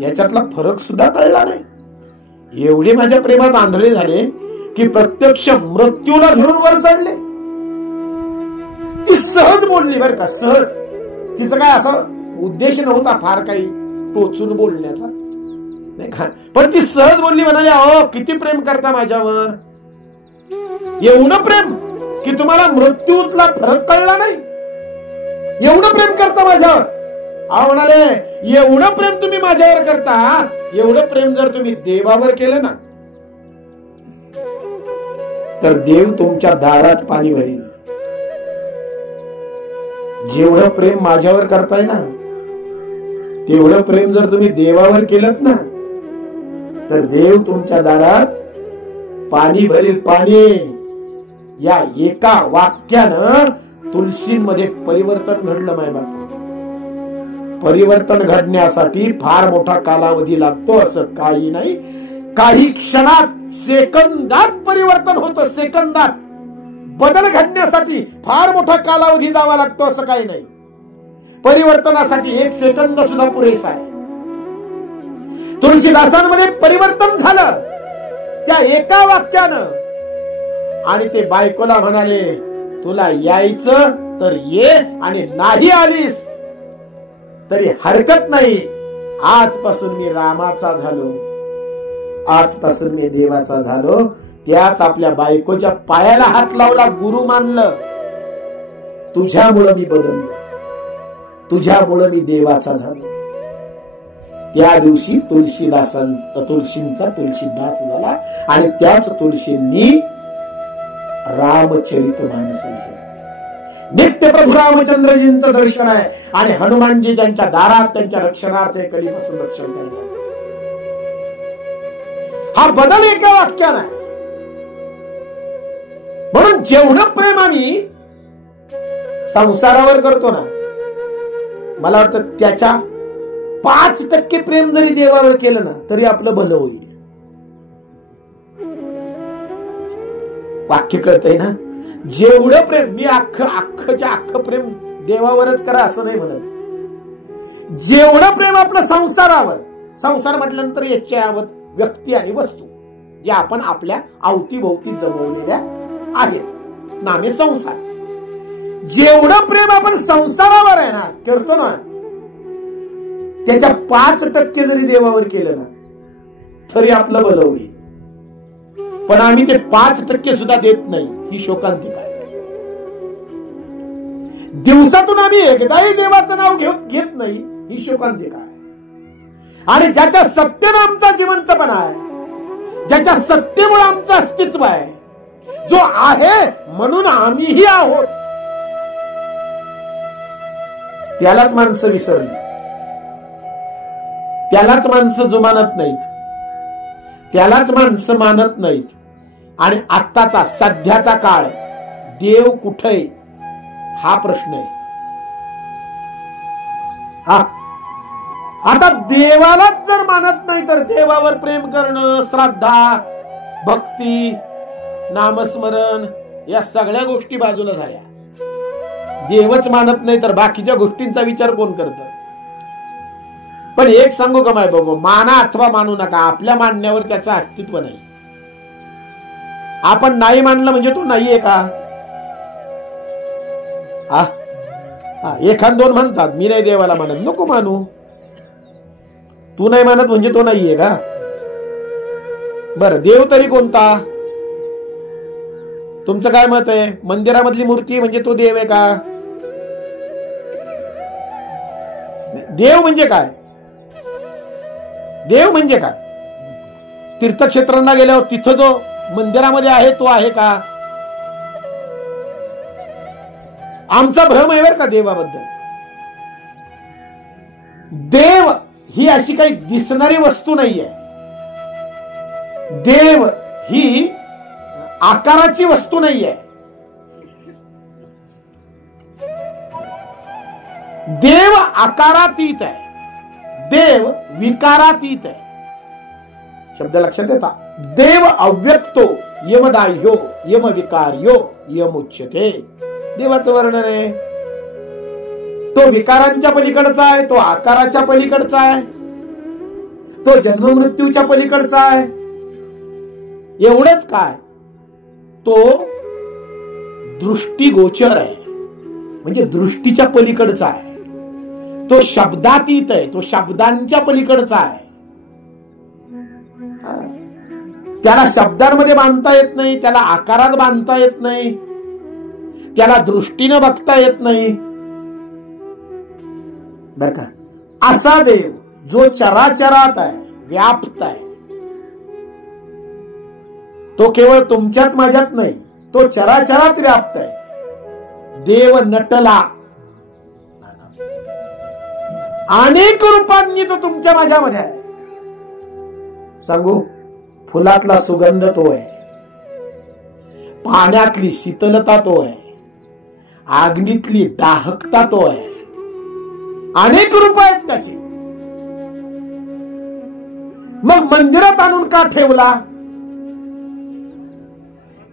याच्यातला फरक सुद्धा कळला नाही. एवढे माझ्या प्रेमात आंधळे झाले की प्रत्यक्ष मृत्यूला धरून वर चढले. ती सहज बोलली बर का, सहज. तिचं काय असा उद्देश नव्हता फार काही टोचून बोलण्याचा, नाही का, पण ती सहज बोलली. म्हणाली, अहो किती प्रेम करता माझ्यावर, एवढं प्रेम की तुम्हाला मृत्यूतला फरक कळला नाही, एवढं प्रेम करता माझ्यावर. अहो म्हणाले, एवढं प्रेम तुम्ही माझ्यावर करता, एवढं प्रेम जर तुम्ही देवावर केलं ना, तर देव तुमच्या दारात पाणी भरेल. जेवढं प्रेम माझ्यावर करताय ना, तेवढं प्रेम जर तुम्ही देवावर केलं ना, तर देव तुमच्या दारात पाणी भरेल, पाणी. या एका वाक्यानं तुलसींमध्ये परिवर्तन घडलं. माय बाप, परिवर्तन घडण्यासाठी फार मोठा कालावधी लागतो असं काही नाही. काही क्षणात, सेकंदात परिवर्तन होतं. सेकंदात बदल घडण्यासाठी फार मोठा कालावधी जावा लागतो असं काही नाही. परिवर्तनासाठी 1 सेकंद सुद्धा पुरेसा आहे. तुळशीदासांमध्ये परिवर्तन झालं त्या एका वाक्यानं. आणि ते बायकोला म्हणाले, तुला यायचं तर ये, आणि नाही आलीस तरी हरकत नाही, आजपासून मी रामाचा झालो, आजपासून मी देवाचा झालो. त्याच आपल्या बायकोच्या पायाला हात लावला, गुरु मानलं. तुझ्यामुळं मी बदललो, तुझ्यामुळं मी देवाचा झालो. त्या दिवशी तुळशींचा तुळशीदास झाला आणि त्याच तुळशींनी रामचरितमानस लिहिलं. नित्य प्रभू रामचंद्रजींचं दर्शन आहे आणि हनुमानजी ज्यांच्या दारात त्यांच्या रक्षणार्थ कलीपासून रक्षण करण्यासाठी. हा बदल एका वाक्यानं आहे. म्हणून जेवढं प्रेम आम्ही संसारावर करतो ना, मला वाटतं त्याच्या 5% प्रेम जरी देवावर केलं ना तरी आपलं भलं होईल. वाक्य कळतंय ना? जेवढं प्रेम, मी अख्खं प्रेम देवावरच करा असं नाही म्हणत. जेवढं प्रेम आपलं संसारावर, संसार म्हटल्यानंतर याच्यावर व्यक्ती आणि वस्तू जे आपण आपल्या अवतीभोवती जमवलेल्या आहेत, नामे संसार. जेवढं प्रेम आपण संसारावर आहे ना करतो ना, त्याच्या 5% जरी देवावर केलं ना तरी आपलं भलं होईल. पण आम्ही ते 5% सुद्धा देत नाही, ही शोकांतिका आहे. दिवसातून आम्ही एकदाही देवाचं नाव घेत नाही, ही शोकांतिका आहे. आणि ज्याच्या सत्तेनं आमचा जिवंतपणा आहे, ज्याच्या सत्तेमुळे आमचं अस्तित्व आहे, जो आहे म्हणून आम्हीही आहोत, त्यालाच माणसं विसरली, त्यालाच माणसं जुमानत नाहीत, त्यालाच माणसं मानत नाहीत. आणि आत्ताचा सध्याचा काळ देव कुठे हा प्रश्न आहे. आता देवालाच जर मानत नाही तर देवावर प्रेम करणं, श्रद्धा, भक्ती, नामस्मरण या सगळ्या गोष्टी बाजूला झाल्या. देवच मानत नाही तर बाकीच्या गोष्टींचा विचार कोण करतं? पण एक सांगू का माय बाबा, माना अथवा मानू नका, आपल्या मानण्यावर त्याचं अस्तित्व नाही. आपण नाही मानलं म्हणजे तो नाहीये का? एखाद दोन म्हणतात मी नाही देवाला मानत, नको मानू. तू नाही मानत म्हणजे तो नाहीये का? बरं, देव तरी कोणता? तुमचं काय मत आहे? मंदिरामधली मूर्ती म्हणजे तो देव आहे का? देव म्हणजे काय? देव म्हणजे काय? तीर्थक्षेत्रांना गेल्यावर तिथं जो मंदिरामध्ये आहे तो आहे का? आमचा भ्रम आहे बरं का देवाबद्दल. देव ही अशी काही दिसणारी वस्तू नाहीये. देव ही आकाराची वस्तू नाहीये. देव आकारातीत आहे, देव विकारातीत आहे. शब्द लक्षात येता? देव अव्यक्तो यमदाह्यो यमविकार्यो यमुच्यते. देवाचं वर्णन आहे. तो विकारांच्या पलीकडचा आहे, तो आकाराच्या पलीकडचा आहे, तो जन्ममृत्यूच्या पलीकडचा आहे. एवढंच काय, तो दृष्टीगोचर आहे, म्हणजे दृष्टीच्या पलीकडचा आहे. तो शब्दातीत आहे, तो शब्दांच्या पलीकडचा आहे. त्याला शब्दांमध्ये बांधता येत नाही, त्याला आकारात बांधता येत नाही, त्याला दृष्टीनं बघता येत नाही. बर का? असा देव जो चराचरात आहे, व्याप्त आहे, तो केवळ तुमच्यात माझ्यात नाही, तो चराचरात व्याप्त आहे. देव नटला अनेक रूपांनी तो तुमच्या माझ्यामध्ये आहे. सांगू, फुलातला सुगंध तो आहे, पाण्यातली शीतलता तो आहे, अग्नीतली दाहकता तो आहे. अनेक रूप आहेत त्याची. मग मंदिरात आणून का ठेवला?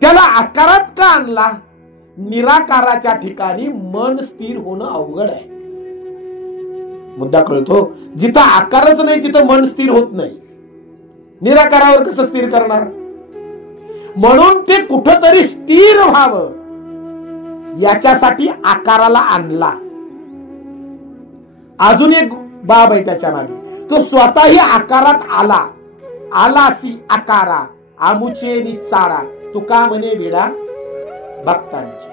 त्याला आकारात का आणला? निराकाराच्या ठिकाणी मन स्थिर होणं अवघड आहे. मुद्दा कळतो? जिथं आकारच नाही तिथं मन स्थिर होत नाही. निराकारावर कसं स्थिर करणार? म्हणून ते कुठंतरी स्थिर व्हावं याच्यासाठी आकाराला आणला. अजून एक बाब आहे त्याच्या मागे, तो स्वतःही आकारात आला. आलासी आकारा आमुचे निचारा, तुका म्हणे भिडा भक्तांची.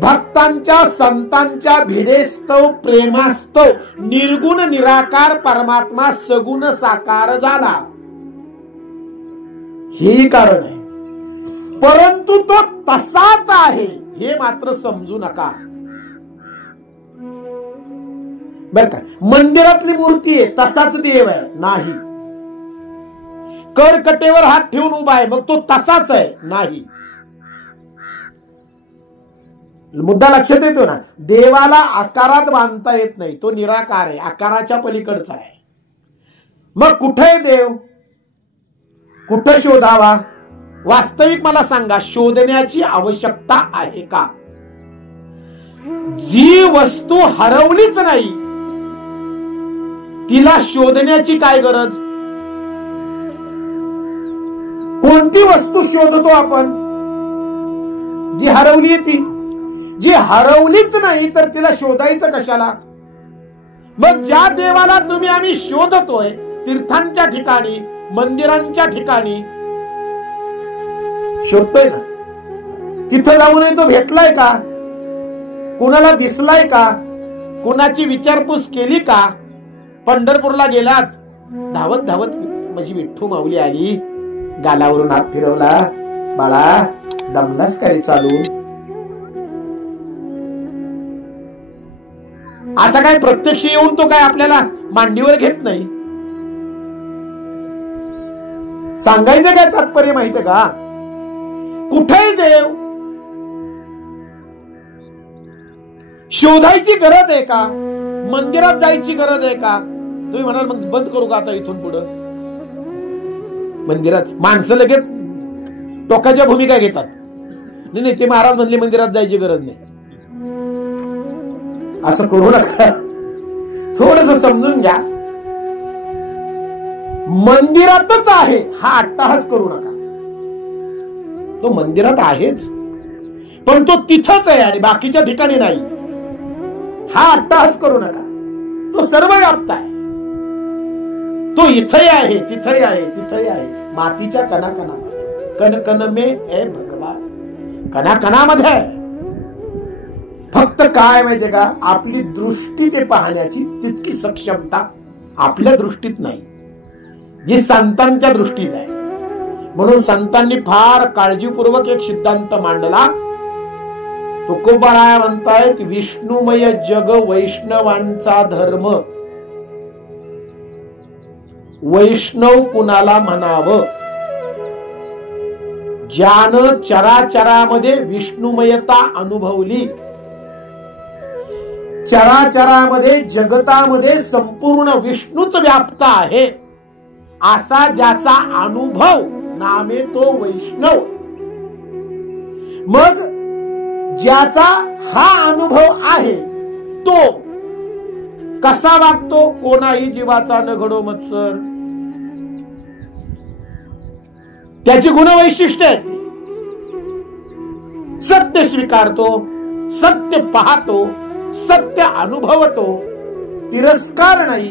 भक्तांच्या संतांच्या भिडेस्तव प्रेमास्तव निर्गुण निराकार परमात्मा सगुण साकार झाला. हे कारण आहे. परंतु तो तसाच आहे हे मात्र समजू नका. बर का. मंदिरातली मूर्ती आहे तसाच देव आहे नाही. कटकटेवर हात ठेवून उभा आहे मग तो तसाच आहे नाही. मुद्दा लक्षात येतो ना. देवाला आकारात बांधता येत नाही, तो निराकार आहे, आकाराच्या पलीकडचा आहे. मग कुठे देव, कुठं शोधावा? वास्तविक मला सांगा, शोधण्याची आवश्यकता आहे का? जी वस्तू हरवलीच नाही तिला शोधण्याची काय गरज? कोणती वस्तू शोधतो आपण? जी हरवली ती. जी हरवलीच नाही तर तिला शोधायचं कशाला? मग ज्या देवाला आम्ही शोधतोय तीर्थांच्या ठिकाणी, मंदिरांच्या ठिकाणी शोधतोय ना, तिथं जाऊन तो भेटलाय का? कुणाला दिसलाय का? कुणाची विचारपूस केली का? पंढरपूरला गेलात, धावत धावत माझी विठ्ठू माऊली आली, गालावरून हात फिरवला, बाळा दमलाच काय चालू? असा काय प्रत्यक्ष येऊन तो काय आपल्याला मांडीवर घेत नाही. सांगायचं काय तात्पर्य माहितीये का? कुठेही देव शोधायची गरज आहे का? मंदिरात जायची गरज आहे का? तुम्ही म्हणाल मग बंद करू का आता इथून पुढं? मंदिरात माणसं लगेच टोकाच्या भूमिका घेतात. नाही ते महाराज म्हणले मंदिरात जायची गरज नाही. असं करू नका, थोडस समजून घ्या. मंदिरातच आहे हा अट्टहास करू नका. तो मंदिरात आहेच पण तो तिथंच आहे आणि बाकीच्या ठिकाणी नाही, हा अट्टहास करू नका. तो सर्व व्याप्त आहे. तो इथंही आहे, तिथंही आहे, तिथंही आहे. मातीच्या कणाकणामध्ये, कण कण में है भगवान, कणाकणामध्ये आहे. फक्त काय माहितीये का, आपली दृष्टी ते पाहण्याची तितकी सक्षमता आपल्या दृष्टीत नाही, जी संतांच्या दृष्टीत आहे. म्हणून संतांनी फार काळजीपूर्वक एक सिद्धांत मांडला. तुकोबाराय म्हणतायत, विष्णुमय जग वैष्णवांचा धर्म. वैष्णव कुणाला म्हणावं? ज्यानं चराचरामध्ये विष्णुमयता अनुभवली, चराचरामध्ये जगतामध्ये संपूर्ण विष्णूच व्याप्त आहे, असा ज्याचा अनुभव नामे तो वैष्णव. मग ज्याचा हा अनुभव आहे तो कसा वागतो? कोणाही जीवाचा न घडो मत्सर. त्याची गुणवैशिष्ट्य आहेत. सत्य स्वीकारतो, सत्य पाहतो, सत्य अनुभवतो, तिरस्कार नाही,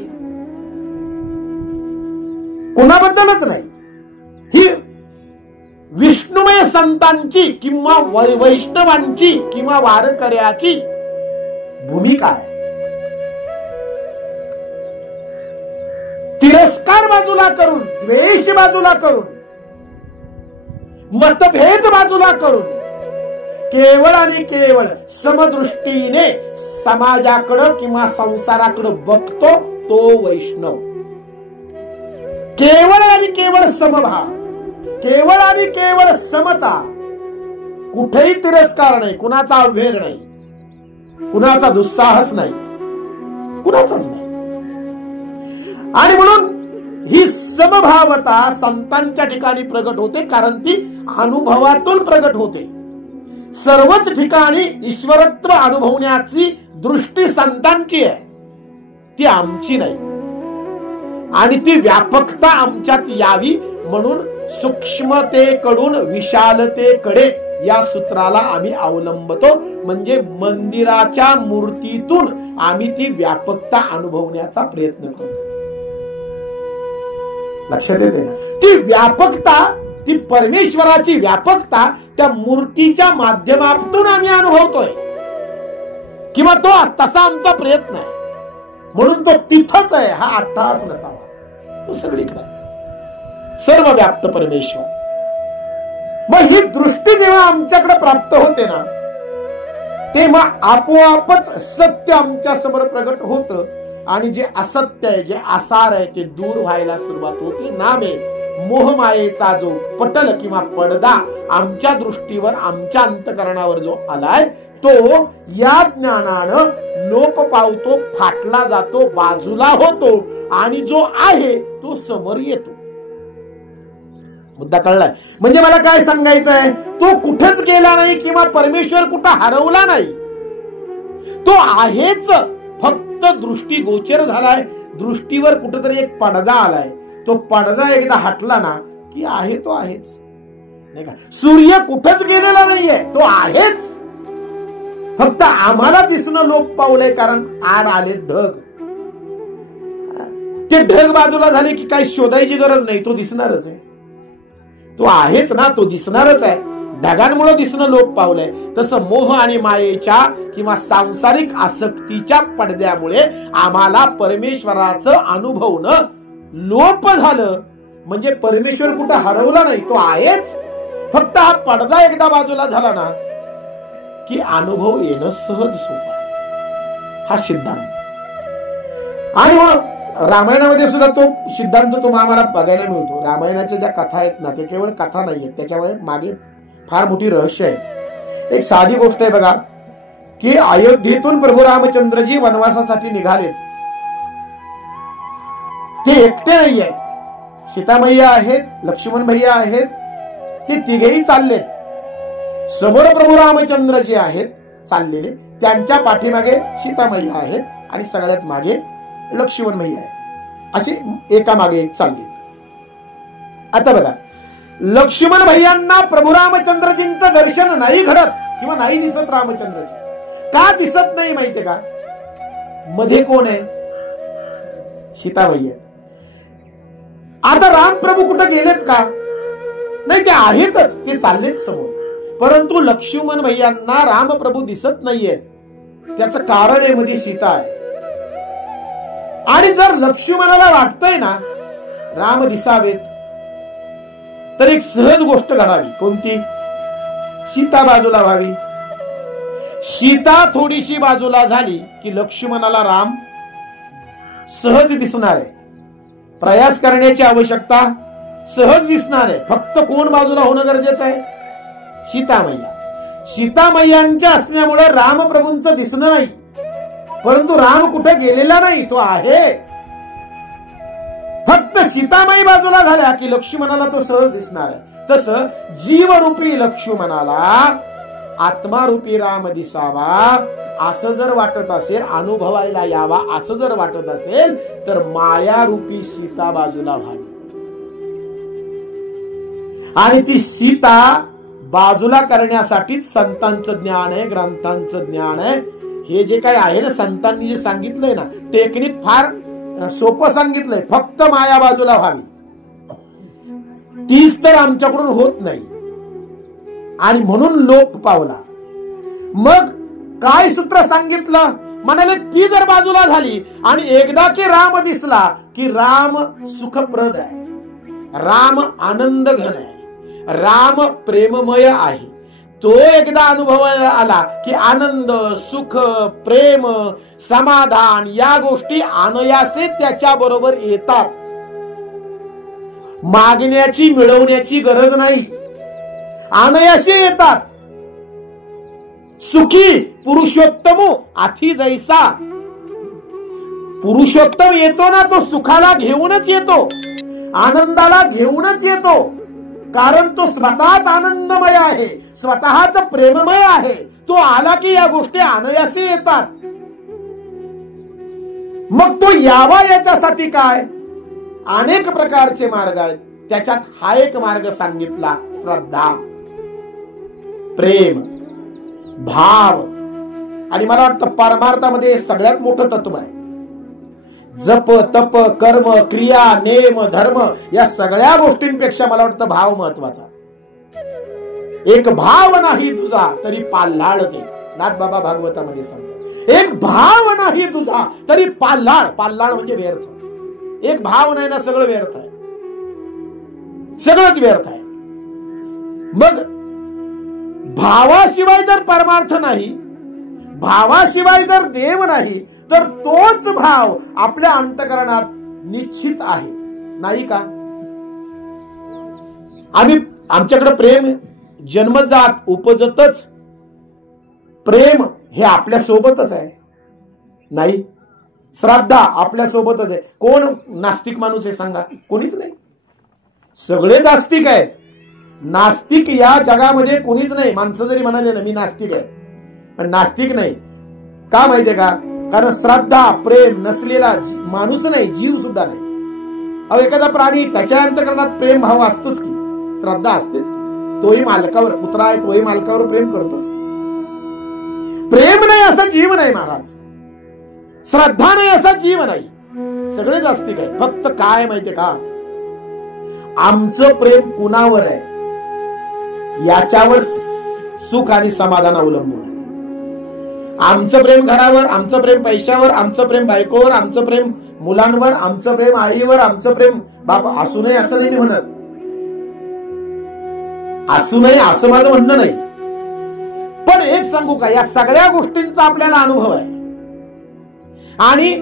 कुणाबद्दलच नाही. ही विष्णुमय संतांची किंवा वैष्णवांची किंवा वारकऱ्याची भूमिका आहे. तिरस्कार बाजूला करून, द्वेष बाजूला करून, मतभेद बाजूला करून केवळ आणि केवळ समदृष्टीने समाजाकडे किंवा संसाराकडे बघतो तो वैष्णव. केवळ आणि केवळ समभाव, केवळ आणि केवळ समता, कुठेही तिरस्कार नाही, कुणाचा अव्हेर नाही, कुणाचा दुस्साहस नाही, कुणाचाच नाही. आणि म्हणून ही समभावता संतांच्या ठिकाणी प्रगट होते, कारण ती अनुभवातून प्रगट होते. सर्वच ठिकाणी ईश्वरत्व अनुभवण्याची दृष्टी संतांची आहे, ती आमची नाही. आणि ती व्यापकता आमच्यात यावी म्हणून सूक्ष्मतेकडून विशालतेकडे या सूत्राला आम्ही अवलंबतो. म्हणजे मंदिराच्या मूर्तीतून आम्ही ती व्यापकता अनुभवण्याचा प्रयत्न करतो. लक्षात येते ना? ती व्यापकता, ती परमेश्वराची व्यापकता त्या मूर्तीच्या माध्यमातून आम्ही अनुभवतोय, किंवा तो तसा आमचा प्रयत्न आहे. म्हणून तो तिथंच आहे, हा अट्टहास नसावा. तो सगळीकडे सर्व व्याप्त परमेश्वर. मग ही दृष्टी जेव्हा आमच्याकडे प्राप्त होते ना, तेव्हा आपोआपच सत्य आमच्या समोर प्रगट होतं आणि जे असत्य आहे, जे आसार आहे, ते दूर व्हायला सुरुवात होती. नामे मोहमायेचा जो पटल किंवा पडदा आमच्या दृष्टीवर, आमच्या अंतकरणावर जो आलाय, तो या ज्ञानानं लोप पावतो, फाटला जातो, बाजूला होतो आणि जो आहे तो समोर येतो. मुद्दा कळलाय? म्हणजे मला काय सांगायचं आहे, तो कुठेच गेला नाही किंवा परमेश्वर कुठं हरवला नाही, तो आहेच. फक्त दृष्टी गोचर झालाय, दृष्टीवर कुठेतरी एक पडदा आलाय. तो पडदा एकदा हटला ना की आहे तो आहेच, नाही का? सूर्य कुठेच गेलेला नाहीये, तो आहेच. फक्त आम्हाला दिसणं लोप पावलंय, कारण आड आले ढग. ते ढग बाजूला झाले की काही शोधायची गरज नाही, तो दिसणारच आहे. तो आहेच ना, तो दिसणारच आहे. ढगांमुळे दिसणं लोप पावलंय. तसं मोह आणि मायेच्या किंवा सांसारिक आसक्तीच्या पडद्यामुळे आम्हाला परमेश्वराचं अनुभवणं लोप झालं. म्हणजे परमेश्वर कुठं हरवला नाही, तो आहेच. फक्त हा पडदा एकदा बाजूला झाला ना की अनुभव येणं सहज सोपं. हा सिद्धांत. आणि मग रामायणामध्ये सुद्धा तो सिद्धांत तुम्हाला बघायला मिळतो. रामायणाच्या ज्या कथा आहेत ना, ते केवळ कथा नाहीयेत, त्याच्यामुळे मागे फार मोठी रहस्य आहे. एक साधी गोष्ट आहे बघा, की अयोध्येतून प्रभू रामचंद्रजी वनवासासाठी निघालेत. ते एकटे नाही आहेत, सीतामैया आहेत, लक्ष्मण भैया आहेत, ते तिघेही चाललेत. समोर प्रभू रामचंद्रजी आहेत चाललेले, त्यांच्या पाठीमागे सीतामैया आहेत आणि सगळ्यात मागे लक्ष्मण भैया आहेत. असे एका मागे एक चालले. आता बघा, लक्ष्मण भैयांना प्रभू रामचंद्रजींचं दर्शन नाही घडत किंवा नाही दिसत. रामचंद्रजी का दिसत नाही माहितीये का? मध्ये कोण आहे? सीताबाई आहे. आता रामप्रभू कुठे गेलेत का? नाही, ते आहेतच, ते चाललेत समोर. परंतु लक्ष्मण भैयांना रामप्रभू दिसत नाहीयेत. त्याचं कारण आहे मध्ये सीता आहे. आणि जर लक्ष्मणाला वाटतंय ना राम दिसावेत, तर एक सहज गोष्ट घडावी. कोणती? सीता बाजूला व्हावी. सीता थोडीशी बाजूला झाली की लक्ष्मणाला राम सहज दिसणार आहे. प्रयास करण्याची आवश्यकता, सहज दिसणार आहे. फक्त कोण बाजूला होणं गरजेचं आहे? सीतामैया. सीतामैयांच्या असण्यामुळे रामप्रभूंचं दिसणं नाही, परंतु राम कुठे गेलेला नाही, तो आहे. फक्त सीतामाई बाजूला झाल्या की लक्ष्मणाला तो सहज दिसणार आहे. तसं जीवरूपी लक्ष्मणाला आत्मारूपी राम दिसावा असं जर वाटत असेल, अनुभवायला यावा असं जर वाटत असेल, तर मायारूपी सीता बाजूला व्हावी. आणि ती सीता बाजूला करण्यासाठी संतांचं ज्ञान आहे, ग्रंथांचं ज्ञान आहे. हे जे काही आहे ना, संतांनी जे सांगितलंय ना, टेक्निक फार सोपं सांगितलंय. फक्त माया बाजूला व्हावी, तीच तर आमच्याकडून होत नाही आणि म्हणून लोप पावला. मग काय सूत्र सांगितलं? म्हणाले ती जर बाजूला झाली आणि एकदा की राम दिसला की राम सुखप्रद आहे, राम आनंद घन आहे, राम प्रेममय आहे. तो एकदा अनुभवायला आला की आनंद, सुख, प्रेम, समाधान या गोष्टी अनायासे त्याच्या बरोबर येतात. मागण्याची, मिळवण्याची गरज नाही, अनायासे येतात. सुखी पुरुषोत्तमो आथी जैसा. पुरुषोत्तम येतो ना, तो सुखाला घेऊनच येतो, आनंदाला घेऊनच येतो. कारण तो स्वतःच आनंदमय आहे, स्वतःच प्रेममय आहे. तो आला की या गोष्टी अनायासे येतात. मग तो यावा याच्यासाठी काय? अनेक प्रकारचे मार्ग आहेत. त्याच्यात हा एक मार्ग सांगितला, श्रद्धा, प्रेम, भाव. आणि मला वाटतं परमार्थामध्ये सगळ्यात मोठं तत्व आहे. जप, तप, कर्म, क्रिया, नेम, धर्म या सगळ्या गोष्टींपेक्षा मला वाटतं भाव महत्वाचा. एक भाव नाही तुझा तरी पाल्हाळ ते. नाथबाबा भागवतामध्ये सांगतात, एक भाव नाही तुझा तरी पाल्हाळ. पाल्हाळ म्हणजे व्यर्थ. एक भाव नाही ना, सगळं व्यर्थ आहे, सगळंच व्यर्थ आहे. मग भावाशिवाय जर परमार्थ नाही, भावाशिवाय जर देव नाही, तर तोच भाव आपल्या अंतःकरणात निश्चित आहे, नाही का? आमच्याकडे प्रेम जन्मजात उपजतच, प्रेम हे आपल्या सोबतच आहे, नाही? श्रद्धा आपल्या सोबतच आहे. कोण नास्तिक माणूस आहे सांगा? कोणीच नाही. सगळेच आस्तिक आहेत. नास्तिक या जगामध्ये कोणीच नाही. माणसं जरी म्हणाले ना मी नास्तिक आहे, पण नास्तिक नाही. का माहितीये का? कारण श्रद्धा प्रेम नसलेला माणूस नाही, जीव सुद्धा नाही. अहो एखादा प्राणी त्याच्या अंतःकरणात प्रेम भाव असतोच की, श्रद्धा असतेच की. तोही मालकावर, कुत्रा आहे तोही मालकावर प्रेम करतोच. प्रेम नाही असा जीव नाही महाराज, श्रद्धा नाही असा जीव नाही. सगळेच आस्तिक आहे. फक्त काय माहितीये का, आमचं प्रेम कुणावर आहे याच्यावर सुख आणि समाधान अवलंबून आहे. आमचं प्रेम घरावर, आमचं प्रेम पैशावर, आमचं प्रेम बायकोवर, आमचं प्रेम मुलांवर, आमचं प्रेम आईवर, आमचं प्रेम बाप. असू नये असं नाही मी म्हणत, असू नये असं माझं म्हणणं नाही. पण एक सांगू का, या सगळ्या गोष्टींचा आपल्याला अनुभव आहे. आणि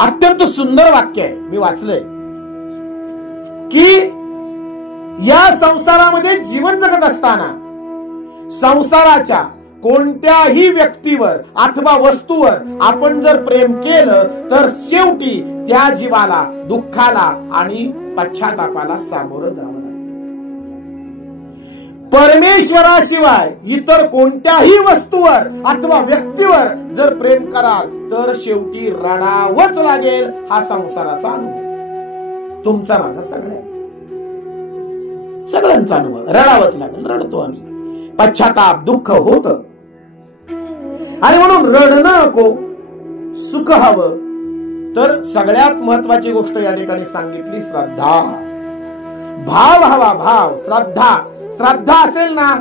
अत्यंत सुंदर वाक्य आहे, मी वाचलंय की या संसारामध्ये जीवन जगत असताना संसाराच्या कोणत्याही व्यक्तीवर अथवा वस्तूवर आपण जर प्रेम केलं तर शेवटी त्या जीवाला दुःखाला आणि पश्चातापाला सामोरं जावं लागतं. परमेश्वराशिवाय इतर कोणत्याही वस्तूवर अथवा व्यक्तीवर जर प्रेम कराल तर शेवटी रडावंच लागेल. हा संसाराचा अनुभव तुमचा माझा सगळ्यांचा अनुभव. रडावंच लागेल, रडतो आम्ही, पश्चाताप दुःख होत. आणि म्हणून रडणं नको, सुख हवं. तर सगळ्यात महत्वाची गोष्ट या ठिकाणी सांगितली श्रद्धा. भाव हवा, भाव. श्रद्धा असेल ना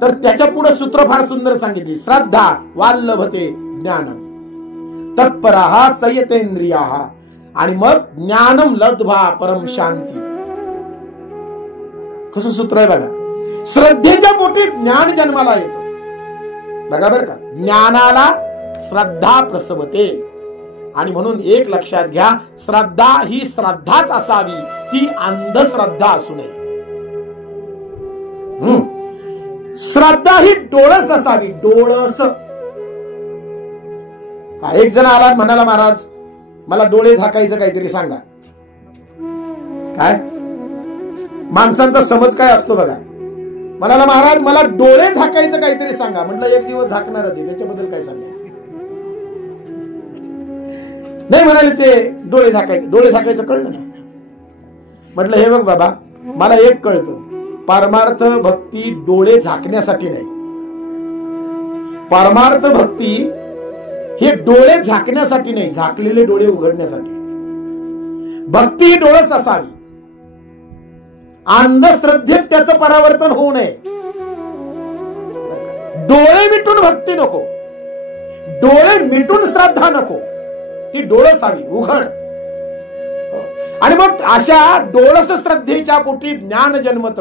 तर त्याच्या पुढे सूत्र फार सुंदर सांगितली. श्रद्धा वाल्लभते ज्ञानम तत्पराः संयतेंद्रियाः. आणि मग ज्ञानम लब्ध्वा परम शांती. कसं सूत्र आहे बघा. श्रद्धेच्या पोटी ज्ञान जन्माला येतं. बघा बर का, ज्ञानाला श्रद्धा प्रसवते. आणि म्हणून एक लक्षात घ्या, श्रद्धा ही श्रद्धाच असावी, ती अंधश्रद्धा असू नये. श्रद्धा ही डोळस असावी, डोळस. एक जण आला म्हणाला, महाराज मला डोळे झाकायचं काहीतरी सांगा. काय माणसांचा समज काय असतो बघा. म्हणाला, महाराज मला डोळे झाकायचं काहीतरी सांगा. म्हटलं एक दिवस झाकणारच आहे, त्याच्याबद्दल काय सांगायचं? नाही म्हणाले, ते डोळे झाकायचं कळलं ना. म्हटलं हे बघ बाबा, मला एक कळतं, परमार्थ भक्ती डोळे झाकण्यासाठी नाही. परमार्थ भक्ती हे डोळे झाकण्यासाठी नाही, झाकलेले डोळे उघडण्यासाठी. भक्ती ही डोळस असावी. अंधश्रद्धेत त्याचं परावर्तन होऊ नये. डोळे मिटून भक्ती नको, डोळे मिटून श्रद्धा नको. ती डोळसावी, उघड. आणि मग अशा डोळस श्रद्धेच्या पोटी ज्ञान जन्मत.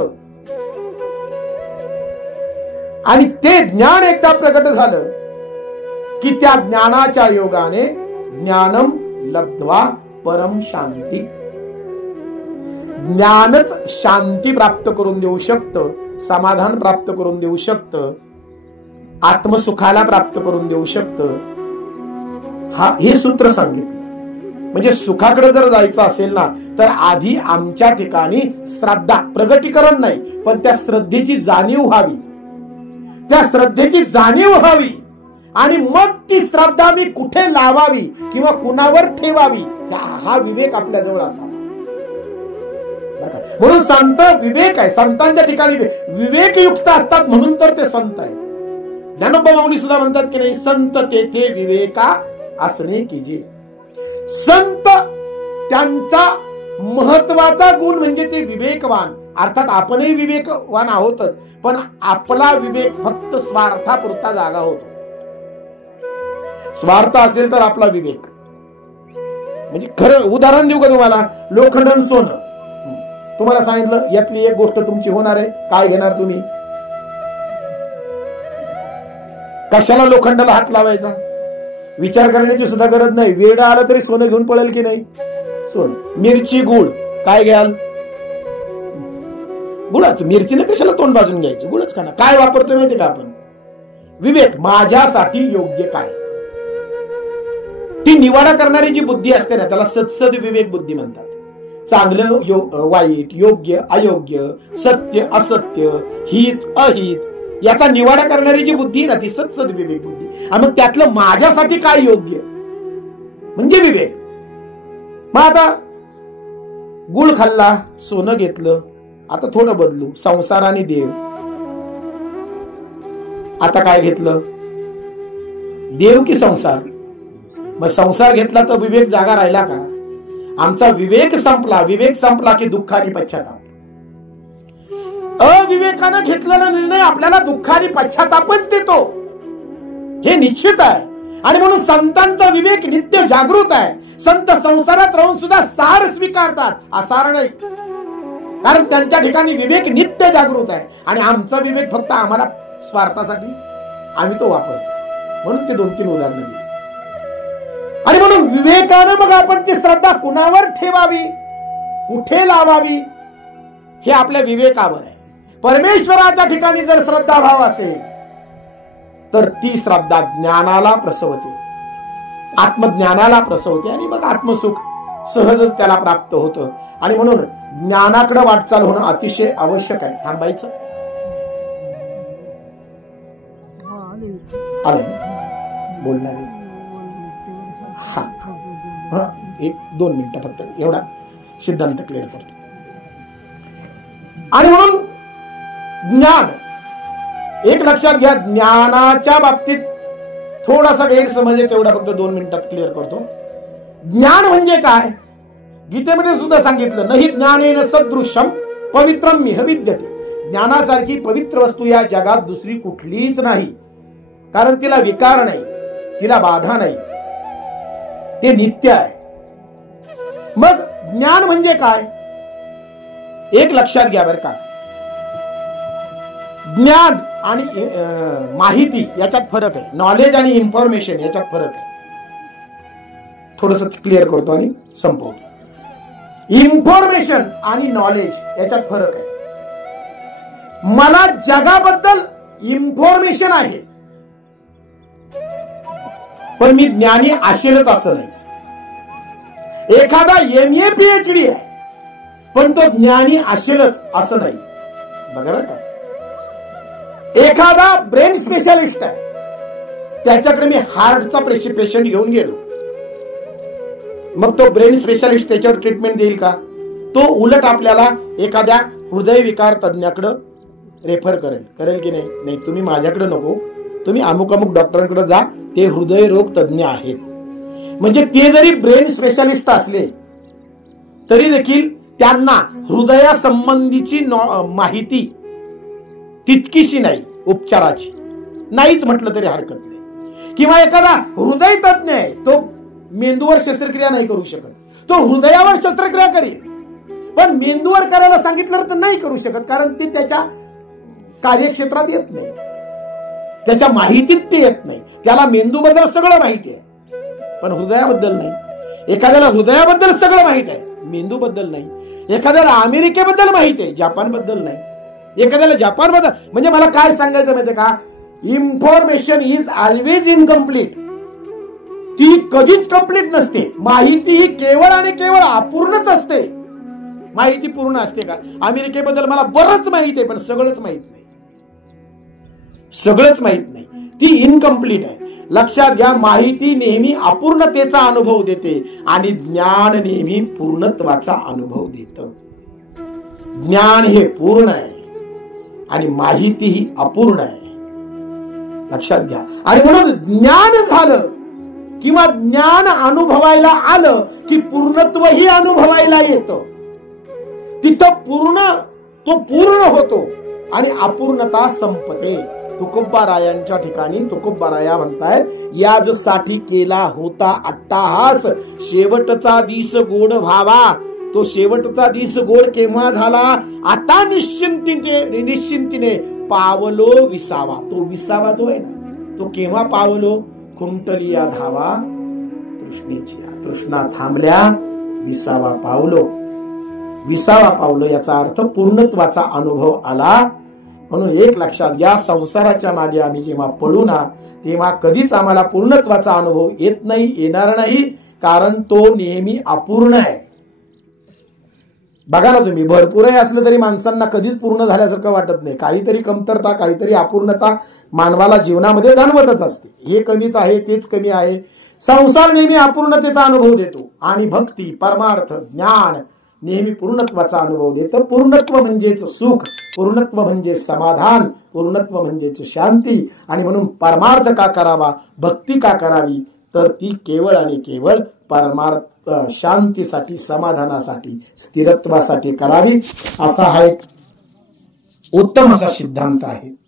आणि ते ज्ञान एकदा प्रकट झालं की त्या ज्ञानाच्या योगाने ज्ञानम लब्ध्वा परम शांती. ज्ञानच शांती प्राप्त करून देऊ शकतं, समाधान प्राप्त करून देऊ शकतं, आत्मसुखाला प्राप्त करून देऊ शकतं. हे सूत्र सांगितलं. म्हणजे सुखाकडे जर जायचं असेल ना तर आधी आमच्या ठिकाणी श्रद्धा, प्रगटीकरण नाही पण त्या श्रद्धेची जाणीव व्हावी. त्या श्रद्धेची जाणीव व्हावी आणि मग ती श्रद्धा मी कुठे लावावी किंवा कुणावर ठेवावी हा विवेक आपल्या जवळ असावा. म्हणून संत विवेक आहे. संतांच्या ठिकाणी विवेकयुक्त असतात म्हणून तर ते संत आहेत. ज्ञानोबा माऊली सुद्धा म्हणतात की नाही, संत तेथे विवेका असणे कीजे. संत त्यांचा महत्वाचा गुण म्हणजे ते विवेकवान. अर्थात आपणही विवेकवान आहोतच, पण आपला विवेक फक्त स्वार्थापुरता जागा होतो. स्वार्थ असेल तर आपला विवेक, म्हणजे खरं उदाहरण देऊ का तुम्हाला, लोखंड सोनं. तुम्हाला सांगितलं यातली एक गोष्ट तुमची होणार आहे, काय घेणार तुम्ही? कशाला लोखंडाला हात लावायचा? विचार करण्याची सुद्धा गरज नाही. वेडा आला तरी सोनं घेऊन पळेल की नाही? सोनं. मिरची गुळ काय घ्याल? गुळाच. मिरचीने कशाला तोंड बाजून घ्यायचं? गुळच खाना. काय वापरतोय माहिती का आपण? विवेक. माझ्यासाठी योग्य काय, ती निवाडा करणारी जी बुद्धी असते ना त्याला सत्सद विवेक बुद्धी म्हणतात. चांगलं वाईट, योग्य अयोग्य, सत्य असत्य, हित अहित याचा निवाडा करणारी जी बुद्धी ना ती सत्सद विवेक बुद्धी. आणि मग त्यातलं माझ्यासाठी काय योग्य म्हणजे विवेक. मग आता गुळ खाल्ला, सोनं घेतलं, आता थोडं बदलू. संसार आणि देव. आता काय घेतलं? देव की संसार? मग संसार घेतला तर विवेक जागा राहिला का? आमचा विवेक संपला. विवेक संपला की दुःख आणि पश्चाताप. अविवेकानं घेतलेला निर्णय आपल्याला दुःख आणि पश्चातापच देतो हे निश्चित आहे. आणि म्हणून संतांचा विवेक नित्य जागृत आहे. संत संसारात राहून सुद्धा सार स्वीकारतात, असार नाही. कारण त्यांच्या ठिकाणी विवेक नित्य जागृत आहे. आणि आमचा विवेक फक्त आम्हाला स्वार्थासाठी आम्ही तो वापरतो. म्हणून ते 2-3 उदाहरणं दिली. आणि म्हणून विवेकानं मग आपण ती श्रद्धा कुणावर ठेवावी, कुठे लावावी हे आपल्या विवेकावर आहे. परमेश्वराच्या ठिकाणी जर श्रद्धा भाव असेल तर ती श्रद्धा ज्ञानाला प्रसवते, आत्मज्ञानाला प्रसवते आणि मग आत्मसुख सहजच त्याला प्राप्त होतं. आणि म्हणून ज्ञानाकडे वाटचाल होणं अतिशय आवश्यक आहे. थांबायचं आलं बोलणार. हा 1-2 मिनिटं फक्त एवढा सिद्धांत क्लिअर करतो. आणि म्हणून ज्ञान एक लक्षात घ्या. ज्ञानाच्या बाबतीत थोडासा गैरसमज आहे, तेवढा फक्त 2 मिनिटात क्लिअर करतो. ज्ञान म्हणजे काय? गीतेमध्ये सुद्धा सांगितलं, नाही ज्ञानेन सदृशम पवित्रम मिह विद्यते. ज्ञानासारखी पवित्र वस्तू या जगात दुसरी कुठलीच नाही. कारण तिला विकार नाही, तिला बाधा नाही, ते नित्य आहे. मग ज्ञान म्हणजे काय? एक लक्षात घ्या बरं का. ज्ञान आणि माहिती याच्यात फरक आहे. नॉलेज आणि इन्फॉर्मेशन याच्यात फरक आहे. थोडस क्लिअर करतो आणि संपवतो. इन्फॉर्मेशन आणि नॉलेज याच्यात फरक आहे. मला जगाबद्दल इन्फॉर्मेशन आहे पण मी ज्ञानी असेलच असं नाही. एखादा MA PhD आहे पण तो ज्ञानी असेलच असं नाही. बघा बरं का. एखादा ब्रेन स्पेशालिस्ट आहे, त्याच्याकडे मी हार्टचा पेशंट घेऊन गेलो, मग तो ब्रेन स्पेशालिस्ट त्याच्यावर ट्रीटमेंट देईल का? तो उलट आपल्याला एखाद्या हृदयविकार तज्ञाकडे रेफर करेल की नाही? नाही, तुम्ही माझ्याकडे नको, तुम्ही अमुक अमुक डॉक्टरांकडे जा, ते हृदयरोग तज्ञ आहेत. म्हणजे ते जरी ब्रेन स्पेशालिस्ट असले तरी देखील त्यांना हृदयासंबंधीची माहिती तितकीशी नाही, उपचाराची नाहीच म्हटलं तरी हरकत नाही. किंवा एखादा हृदय तज्ञ आहे, तो मेंदूवर शस्त्रक्रिया नाही करू शकत, तो हृदयावर शस्त्रक्रिया करेल, पण मेंदूवर करायला सांगितलं तर नाही करू शकत, कारण ते त्याच्या कार्यक्षेत्रात येत नाही, त्याच्या माहितीत ते येत नाही. त्याला मेंदूबद्दल सगळं माहिती आहे पण हृदयाबद्दल नाही. एखाद्याला हृदयाबद्दल सगळं माहित आहे, मेंदूबद्दल नाही. एखाद्याला अमेरिकेबद्दल माहिती आहे, जपानबद्दल नाही. एखाद्याला जपानबद्दल, म्हणजे मला काय सांगायचं माहितीये का? Information is always incomplete. ती कधीच कंप्लीट नसते. माहिती ही केवळ आणि केवळ अपूर्णच असते. माहिती पूर्ण असते का? अमेरिकेबद्दल मला बरंच माहिती आहे पण सगळंच माहित नाही, सगळंच माहित नाही, ती इनकम्प्लीट आहे. लक्षात घ्या, माहिती नेहमी अपूर्णतेचा अनुभव देते आणि ज्ञान नेहमी पूर्णत्वाचा अनुभव देतं. ज्ञान हे पूर्ण आहे आणि माहिती ही अपूर्ण आहे, लक्षात घ्या. आणि म्हणून ज्ञान झालं किंवा ज्ञान अनुभवायला आलं की पूर्णत्वही अनुभवायला येतं. तिथं तो पूर्ण होतो आणि अपूर्णता संपते. तुकोबारायांच्या ठिकाणी तुकोबाराया म्हणतायत, याजसाठी केला होता अट्टाहास, शेवटचा दिस गोड व्हावा. तो शेवटचा दिस गोड केव्हा झाला? आता निश्चिंतीने पावलो विसावा. तो विसावा जो आहे ना तो केव्हा पावलो? खुंटलिया धावा तृष्णेची. तृष्णा थांबल्या, विसावा पावलो. विसावा पावलो याचा अर्थ पूर्णत्वाचा अनुभव आला. म्हणून एक लक्षात घ्या, संसाराच्या मागे आम्ही जेव्हा पडू ना, तेव्हा कधीच आम्हाला पूर्णत्वाचा अनुभव येत नाही, येणार नाही, कारण तो नेहमी अपूर्ण आहे. बघा ना तुम्ही, भरपूरही असलं तरी माणसांना कधीच पूर्ण झाल्यासारखं वाटत नाही. काहीतरी कमतरता, काहीतरी अपूर्णता मानवाला जीवनामध्ये जाणवतच असते. हे कमीच आहे, तेच कमी आहे. संसार नेहमी अपूर्णतेचा अनुभव देतो आणि भक्ती, परमार्थ, ज्ञान नेहमी पूर्णत्वाचा अनुभव देतं. पूर्णत्व म्हणजेच सुख, पूर्णत्व म्हणजे समाधान, पूर्णत्व म्हणजेच शांती. आणि म्हणून परमार्थ का करावा, भक्ती का करावी, तर ती केवळ आणि केवळ परमार्थ, शांतीसाठी, समाधानासाठी, स्थिरत्वासाठी करावी. असा हा एक उत्तम असा सिद्धांत आहे.